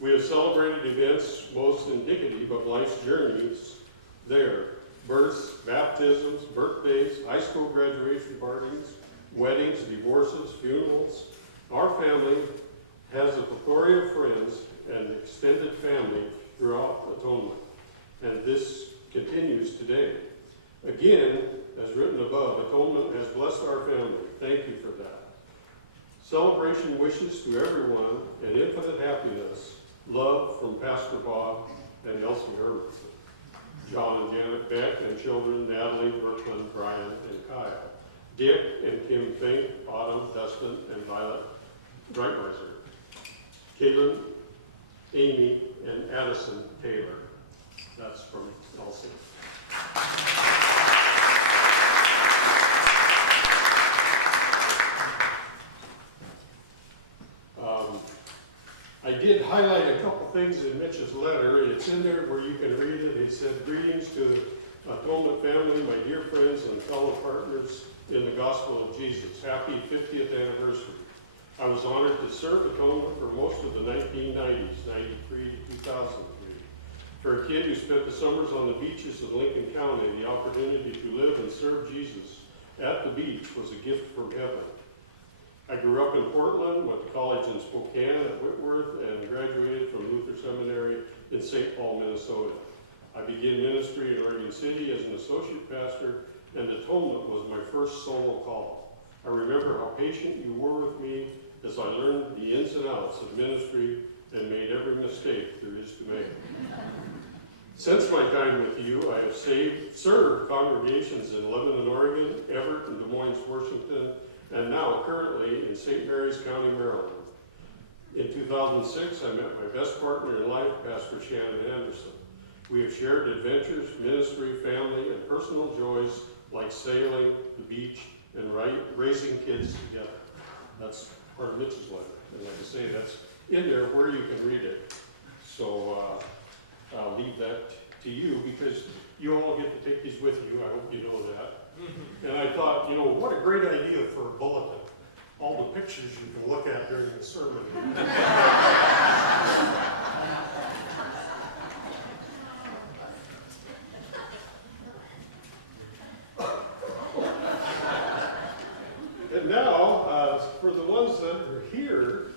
We have celebrated events most indicative of life's journeys there. Births, baptisms, birthdays, high school graduation parties, weddings, divorces, funerals. Our family has a plethora of friends and extended family throughout Atonement, and this continues today. Again, as written above, Atonement has blessed our family. Thank you for that. Celebration wishes to everyone and infinite happiness. Love from Pastor Bob and Elsie Hermanson. John and Janet Beck and children Natalie, Brooklyn, Brian, and Kyle. Dick and Kim Fink, Autumn, Dustin, and Violet Breitweiser. Caitlin, Amy, and Addison Taylor. That's from Elsie. I did highlight a couple things in Mitch's letter. It's in there where you can read it. He said, "Greetings to the Atonement family, my dear friends and fellow partners in the gospel of Jesus. Happy 50th anniversary. I was honored to serve Atonement for most of the 1990s, 93 to 2003. For a kid who spent the summers on the beaches of Lincoln County, the opportunity to live and serve Jesus at the beach was a gift from heaven. I grew up in Portland, went to college in Spokane at Whitworth, and graduated from Luther Seminary in St. Paul, Minnesota. I began ministry in Oregon City as an associate pastor, and Atonement was my first solo call. I remember how patient you were with me as I learned the ins and outs of ministry and made every mistake there is to make. Since my time with you, I have served congregations in Lebanon, Oregon, Everett, and Des Moines, Washington, and now currently in St. Mary's County, Maryland. In 2006, I met my best partner in life, Pastor Shannon Anderson. We have shared adventures, ministry, family, and personal joys like sailing, the beach, and raising kids together." That's part of Mitch's letter. And like I say, that's in there where you can read it. So I'll leave that to you because you all get to take these with you. I hope you know that. And I thought, what a great idea for a bulletin. All the pictures you can look at during the sermon. And now, for the ones that are here,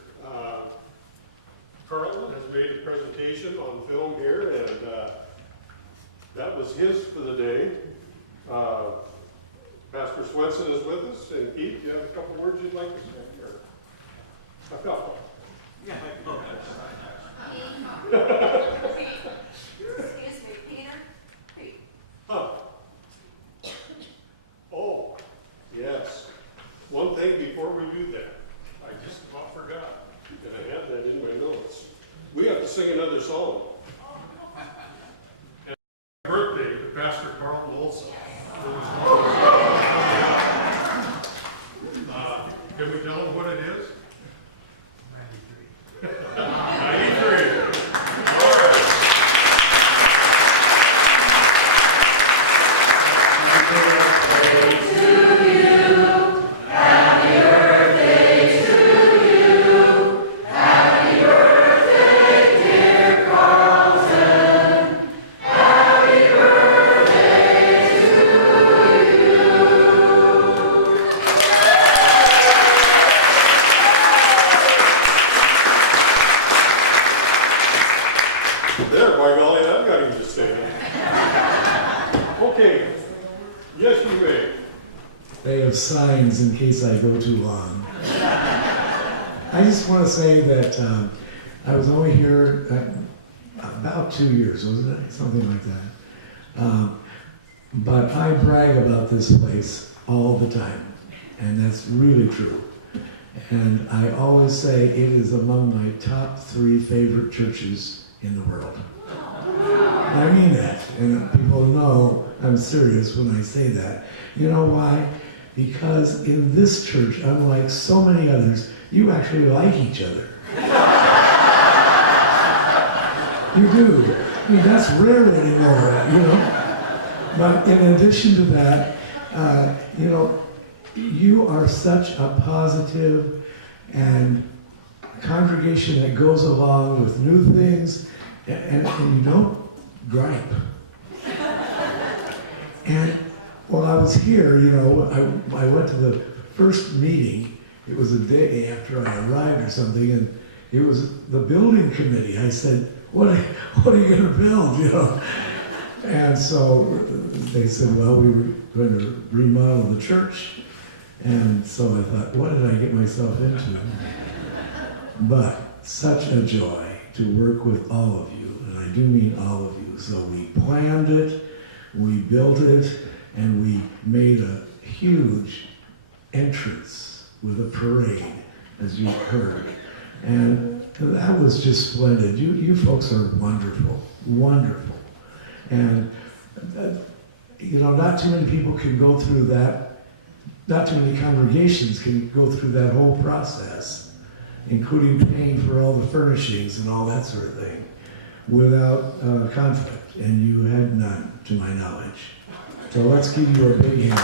Carlton has made a presentation on film here, and that was his for the day. Pastor Swenson is with us, and Keith, do you have a couple words you'd like to say? Or a couple? Excuse me, Peter? Huh. Oh, yes. One thing before we do that, I just about forgot, and I have that in my notes. We have to sing another song. And birthday to Pastor Carlton Olson. Can we tell him what it is? 93. There, by golly, that got him to stand. Okay. Yes, you may. They have signs in case I go too long. I just want to say that I was only here about 2 years, wasn't it? Something like that. But I brag about this place all the time, and that's really true. And I always say it is among my top 3 favorite churches in the world. I mean that, and people know I'm serious when I say that. You know why? Because in this church, unlike so many others, you actually like each other. You do. I mean, that's rare anymore, you know? But in addition to that, you know, you are such a positive and congregation that goes along with new things, and you don't gripe. And while I was here, you know, I went to the first meeting. It was a day after I arrived or something, and it was the building committee. I said, what are you going to build, you know? And so they said, well, we were going to remodel the church. And so I thought, what did I get myself into? But such a joy to work with all of you, and I do mean all of you. So we planned it, we built it, and we made a huge entrance with a parade, as you heard. And that was just splendid. You folks are wonderful, wonderful. And, you know, not too many people can go through that, not too many congregations can go through that whole process, including paying for all the furnishings and all that sort of thing, without conflict. And you had none, to my knowledge. So let's give you a big hand.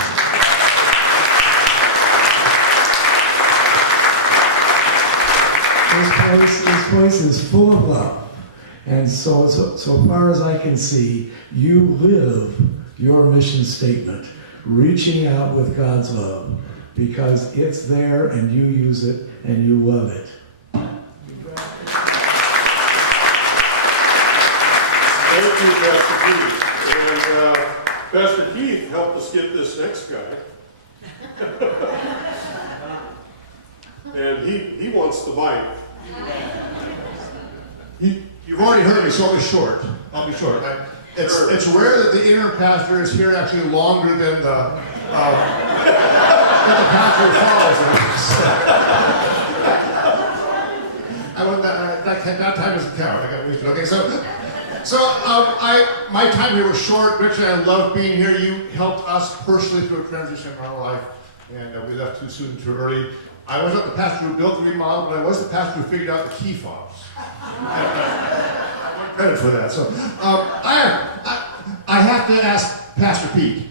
This place is full of love. And so far as I can see, you live your mission statement, reaching out with God's love, because it's there and you use it and you love it. Thank you, Pastor Keith. And Pastor Keith helped us get this next guy. And he wants the mic. You've already heard me, so I'll be short. It's rare that the interim pastor is here actually longer than the pastor who follows him. That time doesn't count. I got wasted. Okay, so my time here was short. Richard, I love being here. You helped us personally through a transition in our life, and we left too soon, too early. I wasn't the pastor who built the remodel, but I was the pastor who figured out the key fobs. Credit for that. So I have to ask Pastor Pete.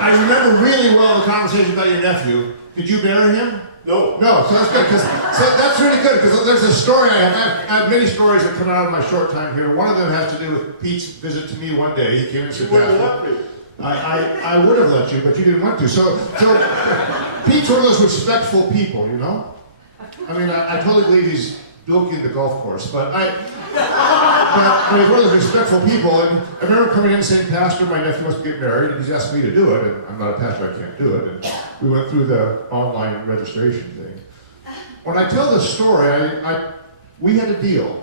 I remember really well the conversation about your nephew. Did you bury him? No. No, so that's good. So that's really good, because there's a story I have. I have many stories that come out of my short time here. One of them has to do with Pete's visit to me one day. He came and said, You wouldn't let me. I would have let you, but you didn't want to. So Pete's one of those respectful people, you know? I mean, I totally believe he's bilking the golf course, but he's one of those respectful people. And I remember coming in and saying, Pastor, my nephew wants to get married, and he's asked me to do it, and I'm not a pastor, I can't do it. And we went through the online registration thing. When I tell this story, I we had a deal.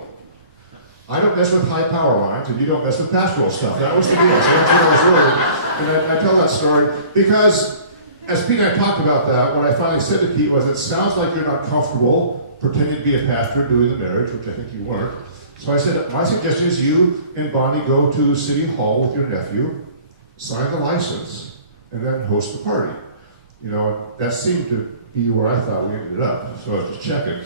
I don't mess with high power lines, and you don't mess with pastoral stuff. That was the deal. So that's what I was worried. And I tell that story because, as Pete and I talked about that, what I finally said to Pete was, it sounds like you're not comfortable pretending to be a pastor doing the marriage, which I think you weren't. So I said, my suggestion is you and Bonnie go to City Hall with your nephew, sign the license, and then host the party. You know, that seemed to be where I thought we ended up, so I was just checking.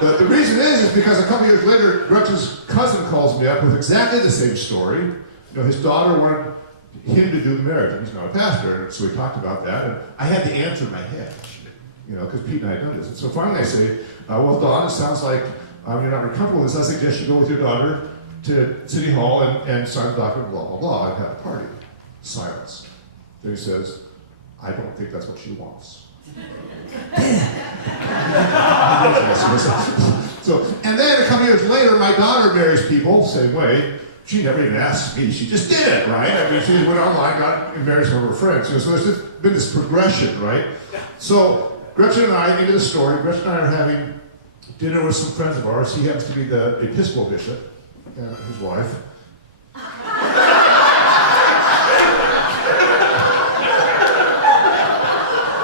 But the reason is because a couple years later, Gretchen's cousin calls me up with exactly the same story. You know, his daughter wanted him to do the marriage, and he's not a pastor, and so we talked about that, and I had the answer in my head, you know, because Pete and I had done this. And so finally I say, well, Dawn, it sounds like you're not very comfortable with this. I suggest you go with your daughter to City Hall and sign the document, blah, blah, blah, and have a party. Silence. Then he says, I don't think that's what she wants. So, and then a couple years later, my daughter marries people, same way. She never even asked me, she just did it, right? I mean, she went online, got married some of her friends. You know, so there's just been this progression, right? So, Gretchen and I, into the story, Gretchen and I are having dinner with some friends of ours. He happens to be the Episcopal bishop, and his wife.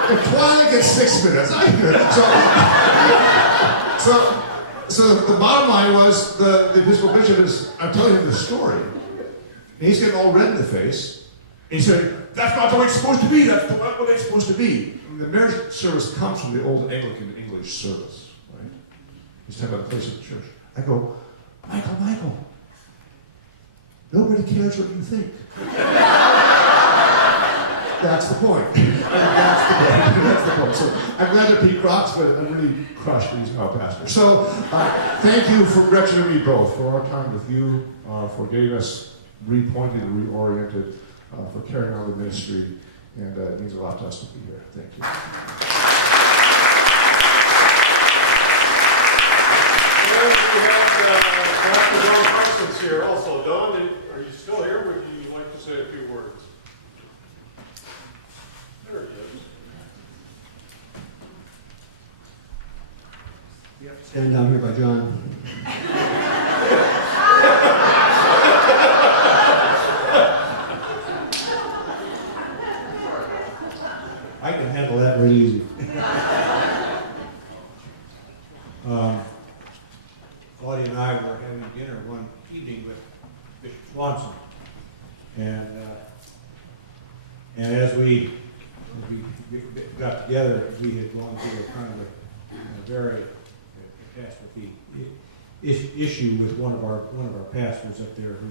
And Twilight gets 6 minutes. So the bottom line was the Episcopal bishop is, I'm telling him the story. And he's getting all red in the face. And he said, that's not the way it's supposed to be. That's not the way it's supposed to be. And the marriage service comes from the old Anglican English service, right? He's talking about the place of the church. I go, Michael, nobody cares what you think. That's the point. That's the point. So I'm glad that Pete rocks, but I'm really crushed that he's now a pastor. So thank you for Gretchen and me both for our time with you, for getting us repointed and reoriented, for carrying on the ministry, and it means a lot to us to be here. Thank you. And we have Pastor Don Parsons here also. Don, are you still here? Would you like to say a few words? There he is. Yep, stand down here by John. I can handle that really easy. Claudia and I were having dinner one evening with Bishop Swanson, and as we got together, we had gone through a kind of a very catastrophe issue with one of our pastors up there who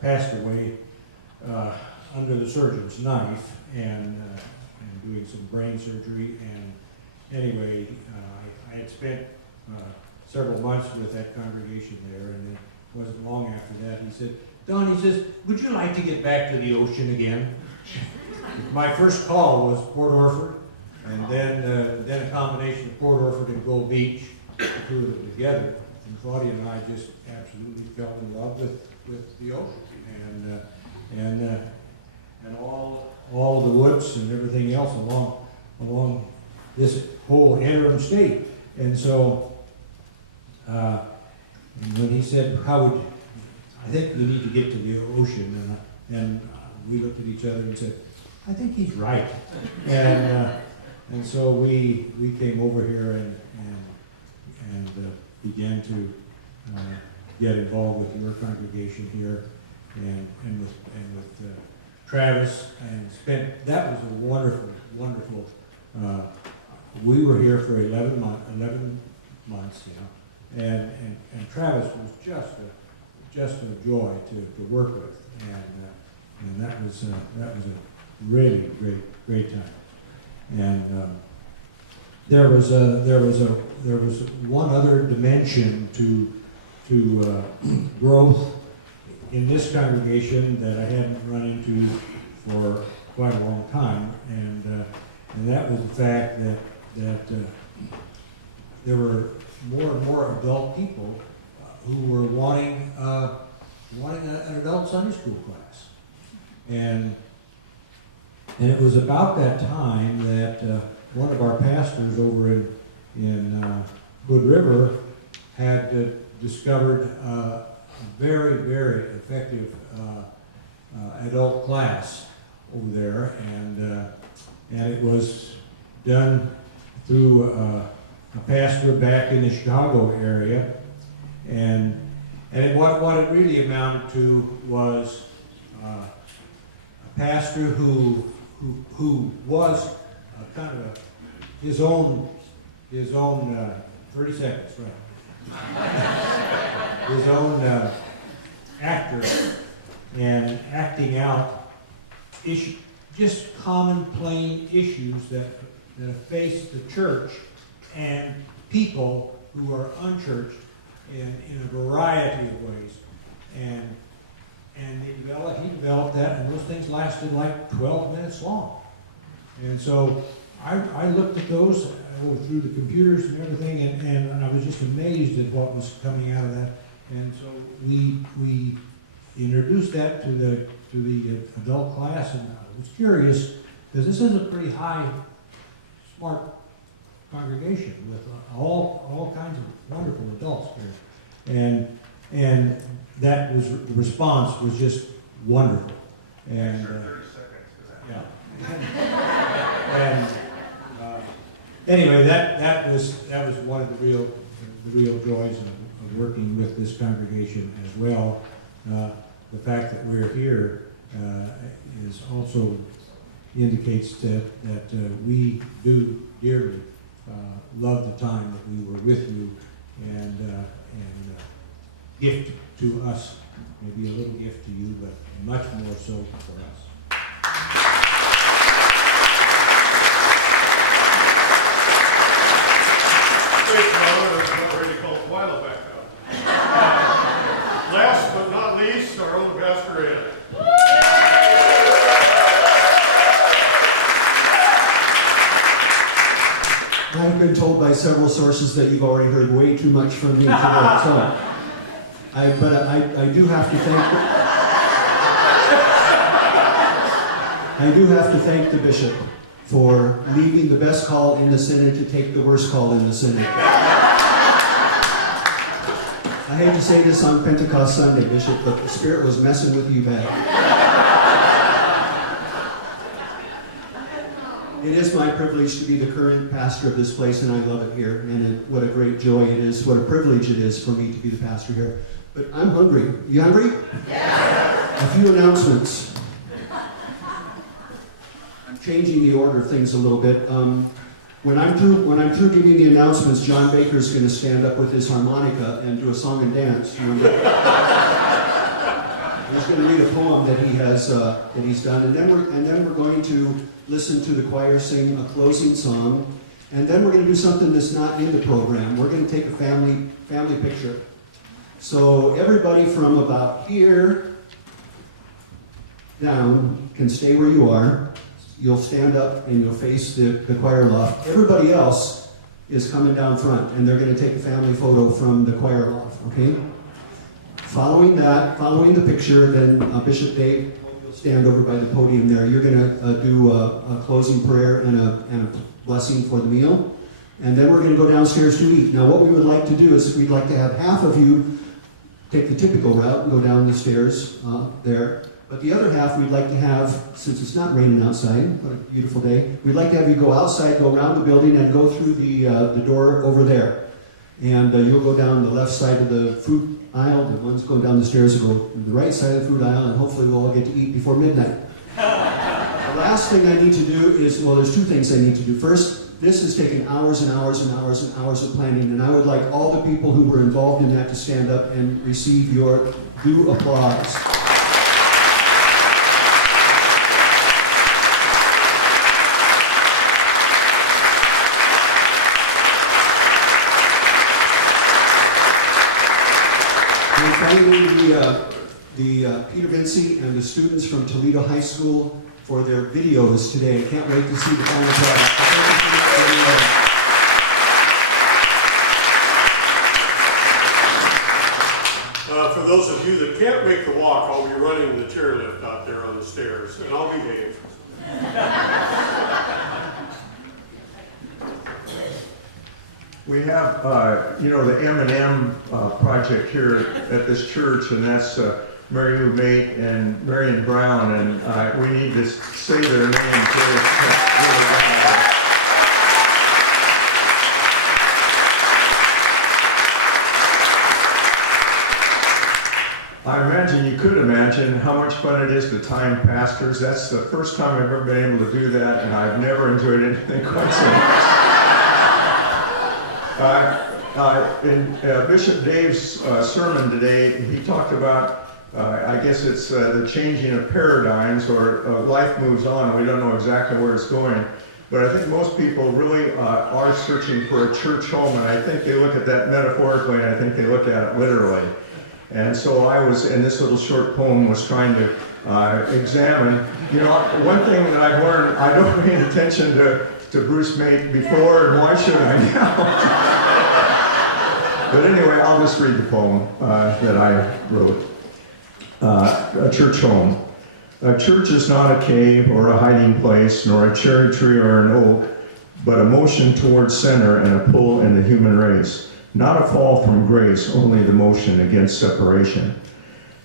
passed away under the surgeon's knife and doing some brain surgery. And anyway, I had spent several months with that congregation there, and it wasn't long after that he said, Don, he says, would you like to get back to the ocean again? My first call was Port Orford, and then a combination of Port Orford and Gold Beach, the two of them together. And Claudia and I just absolutely fell in love with the ocean and all the woods and everything else along this whole interim state. And so when he said, I think we need to get to the ocean, and we looked at each other and said, I think he's right. And so we came over here and began to get involved with your congregation here and with Travis, and that was a wonderful. We were here for 11 months now, and Travis was just a joy to work with, and that was a really great time. And there was one other dimension to growth in this congregation that I hadn't run into for quite a long time, and that was the fact that there were more and more adult people who were wanting an adult Sunday school class, and it was about that time that one of our pastors over in Hood River had discovered a very, very effective adult class over there, and it was done through a pastor back in the Chicago area, and what it really amounted to was a pastor who was kind of his own 30 seconds, right? His own actor, and acting out just common, plain issues that face the church and people who are unchurched in a variety of ways. And he developed that, and those things lasted like 12 minutes long. And so I looked at those through the computers and everything, and I was just amazed at what was coming out of that. And so we introduced that to the adult class, and I was curious, because this is a pretty high, smart congregation with all kinds of wonderful adults here. And that was, the response was just wonderful. And, 30 seconds. yeah. And anyway, that was one of the real joys of working with this congregation as well. The fact that we're here is also indicates that we do dearly love the time that we were with you, and gift to us, maybe a little gift to you, but much more so for us. Great, brother. I'm ready to call Twyla back up. Last but not least, our own Pastor Ed. I've been told by several sources that you've already heard way too much from me today, so I do have to thank the bishop for leaving the best call in the synod to take the worst call in the synod. I hate to say this on Pentecost Sunday, Bishop, but the Spirit was messing with you bad. It is my privilege to be the current pastor of this place, and I love it here. And what a great joy it is, what a privilege it is for me to be the pastor here. But I'm hungry. You hungry? Yeah. A few announcements. I'm changing the order of things a little bit. When I'm through giving the announcements, John Baker's going to stand up with his harmonica and do a song and dance. He's going to read a poem that he's done, and then we're going to listen to the choir sing a closing song, and then we're going to do something that's not in the program. We're going to take a family picture. So everybody from about here down can stay where you are. You'll stand up and you'll face the choir loft. Everybody else is coming down front, and they're going to take a family photo from the choir loft, okay? Following the picture, then Bishop Dave, you'll stand over by the podium there. You're going to do a closing prayer and a blessing for the meal. And then we're going to go downstairs to eat. Now what we would like to do is we'd like to have half of you take the typical route and go down the stairs there. But the other half we'd like to have, since it's not raining outside, what a beautiful day, we'd like to have you go outside, go around the building, and go through the door over there. And you'll go down the left side of the fruit aisle. The ones going down the stairs will go to the right side of the fruit aisle, and hopefully we'll all get to eat before midnight. The last thing I need to do is, well, there's two things I need to do. First, this has taken hours and hours and hours and hours of planning, and I would like all the people who were involved in that to stand up and receive your due applause. Finally, the Peter Vinci and the students from Toledo High School for their videos today. I can't wait to see the final product. For those of you that can't make the walk, I'll be running the chairlift out there on the stairs, and I'll behave. We have, the M&M project here at this church, and that's Mary Lou Mate and Marion Brown, and we need to say their names very loud. I imagine you could imagine how much fun it is to time pastors. That's the first time I've ever been able to do that, and I've never enjoyed anything quite so much. In Bishop Dave's sermon today, he talked about, I guess it's the changing of paradigms, or life moves on. We don't know exactly where it's going. But I think most people really are searching for a church home, and I think they look at that metaphorically, and I think they look at it literally. And so I was, in this little short poem, was trying to examine, one thing that I've learned, I don't pay attention to Bruce Mate before, and why should I now? But anyway, I'll just read the poem that I wrote. A church home. A church is not a cave or a hiding place, nor a cherry tree or an oak, but a motion towards center and a pull in the human race. Not a fall from grace, only the motion against separation.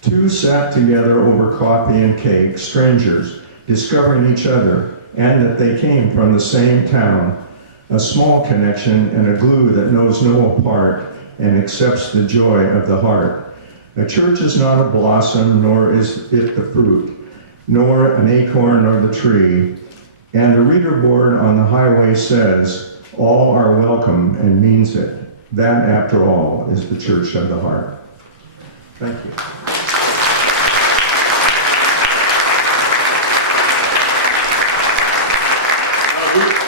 Two sat together over coffee and cake, strangers, discovering each other, and that they came from the same town. A small connection and a glue that knows no apart and accepts the joy of the heart. A church is not a blossom, nor is it the fruit, nor an acorn or the tree. And the reader board on the highway says, all are welcome, and means it. That, after all, is the church of the heart. Thank you.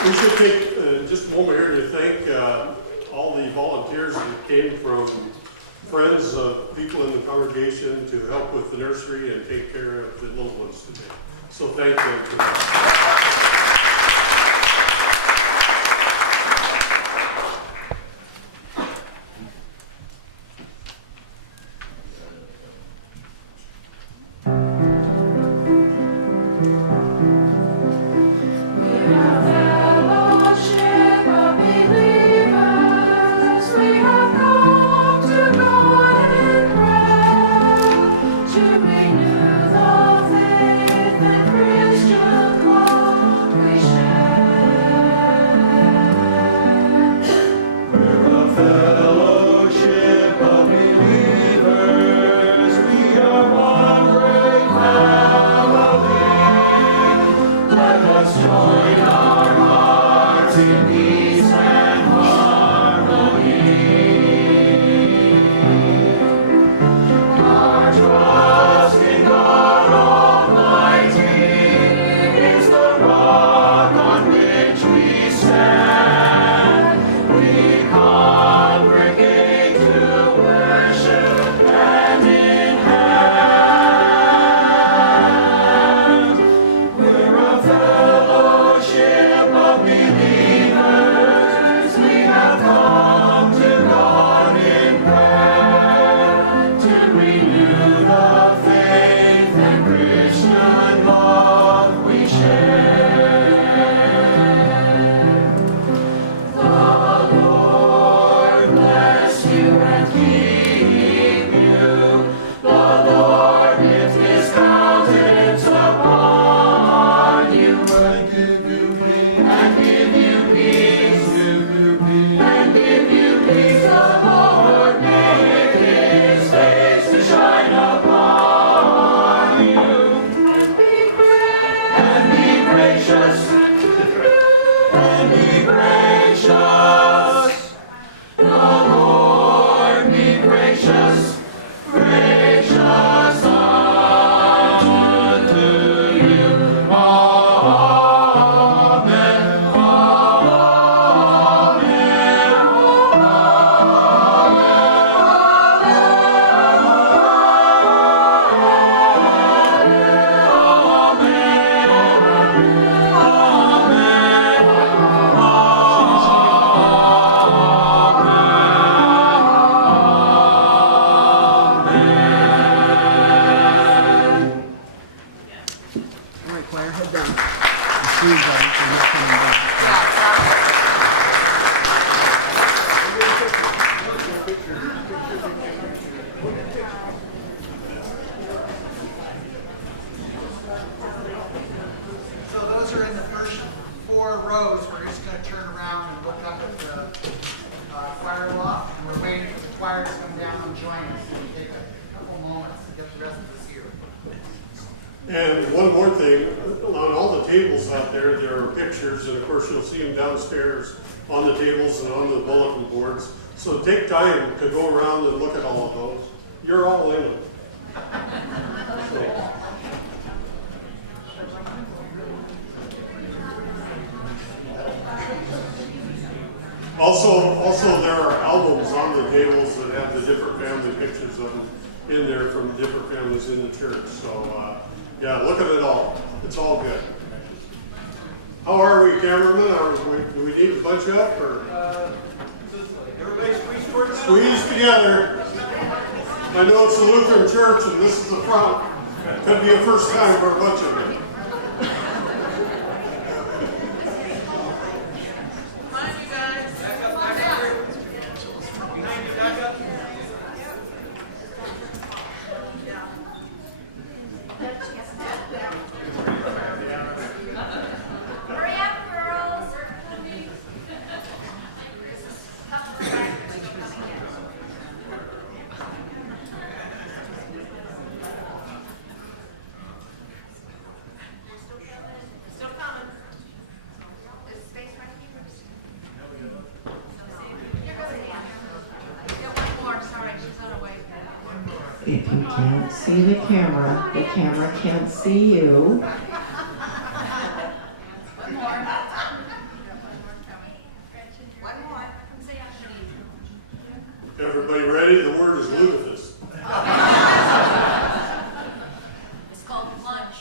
We should take just a moment here to thank all the volunteers that came from friends of people in the congregation to help with the nursery and take care of the little ones today. So thank them for that. To renew the faith and Christian love. So those are in the first 4 rows. We're just going to turn around and look up at the choir loft, and we're waiting for the choir to come down and join us. It'll take a couple moments to get the rest of us here. And one more thing, on all the tables out there, there are pictures, and of course you'll see them downstairs on the tables and on the bulletin boards. So take time to go around and look at all of those. You're all in them. So. Also, there are albums on the tables that have the different family pictures of them in there from different families in the church. So, yeah, look at it all. It's all good. How are we, cameraman? Do we need to bunch up or? Everybody squeeze towards the Squeeze together. I know it's a Lutheran church and this is the front. Could be a first time for a bunch of them. If you can't see the camera can't see you. One more. Everybody ready? The word is ludicrous. It's called lunch.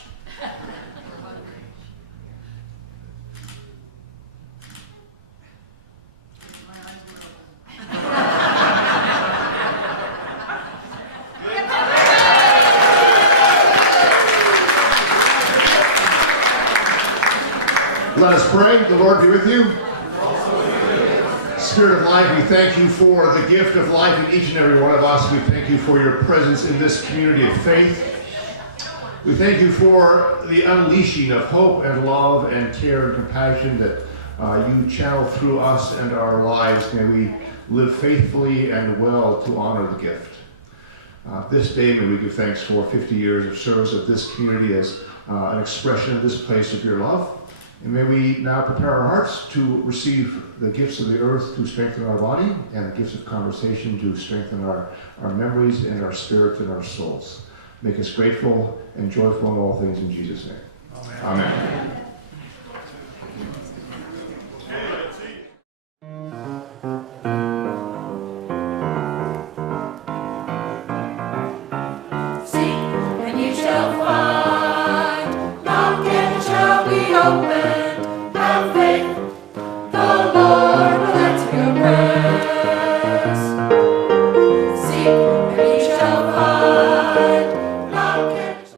Let us pray. The Lord be with you. Spirit of life, we thank you for the gift of life in each and every one of us. We thank you for your presence in this community of faith. We thank you for the unleashing of hope and love and care and compassion that you channel through us and our lives. May we live faithfully and well to honor the gift. This day, may we give thanks for 50 years of service of this community as an expression of this place of your love. And may we now prepare our hearts to receive the gifts of the earth to strengthen our body and the gifts of conversation to strengthen our memories and our spirits and our souls. Make us grateful and joyful in all things in Jesus' name. Amen. Amen.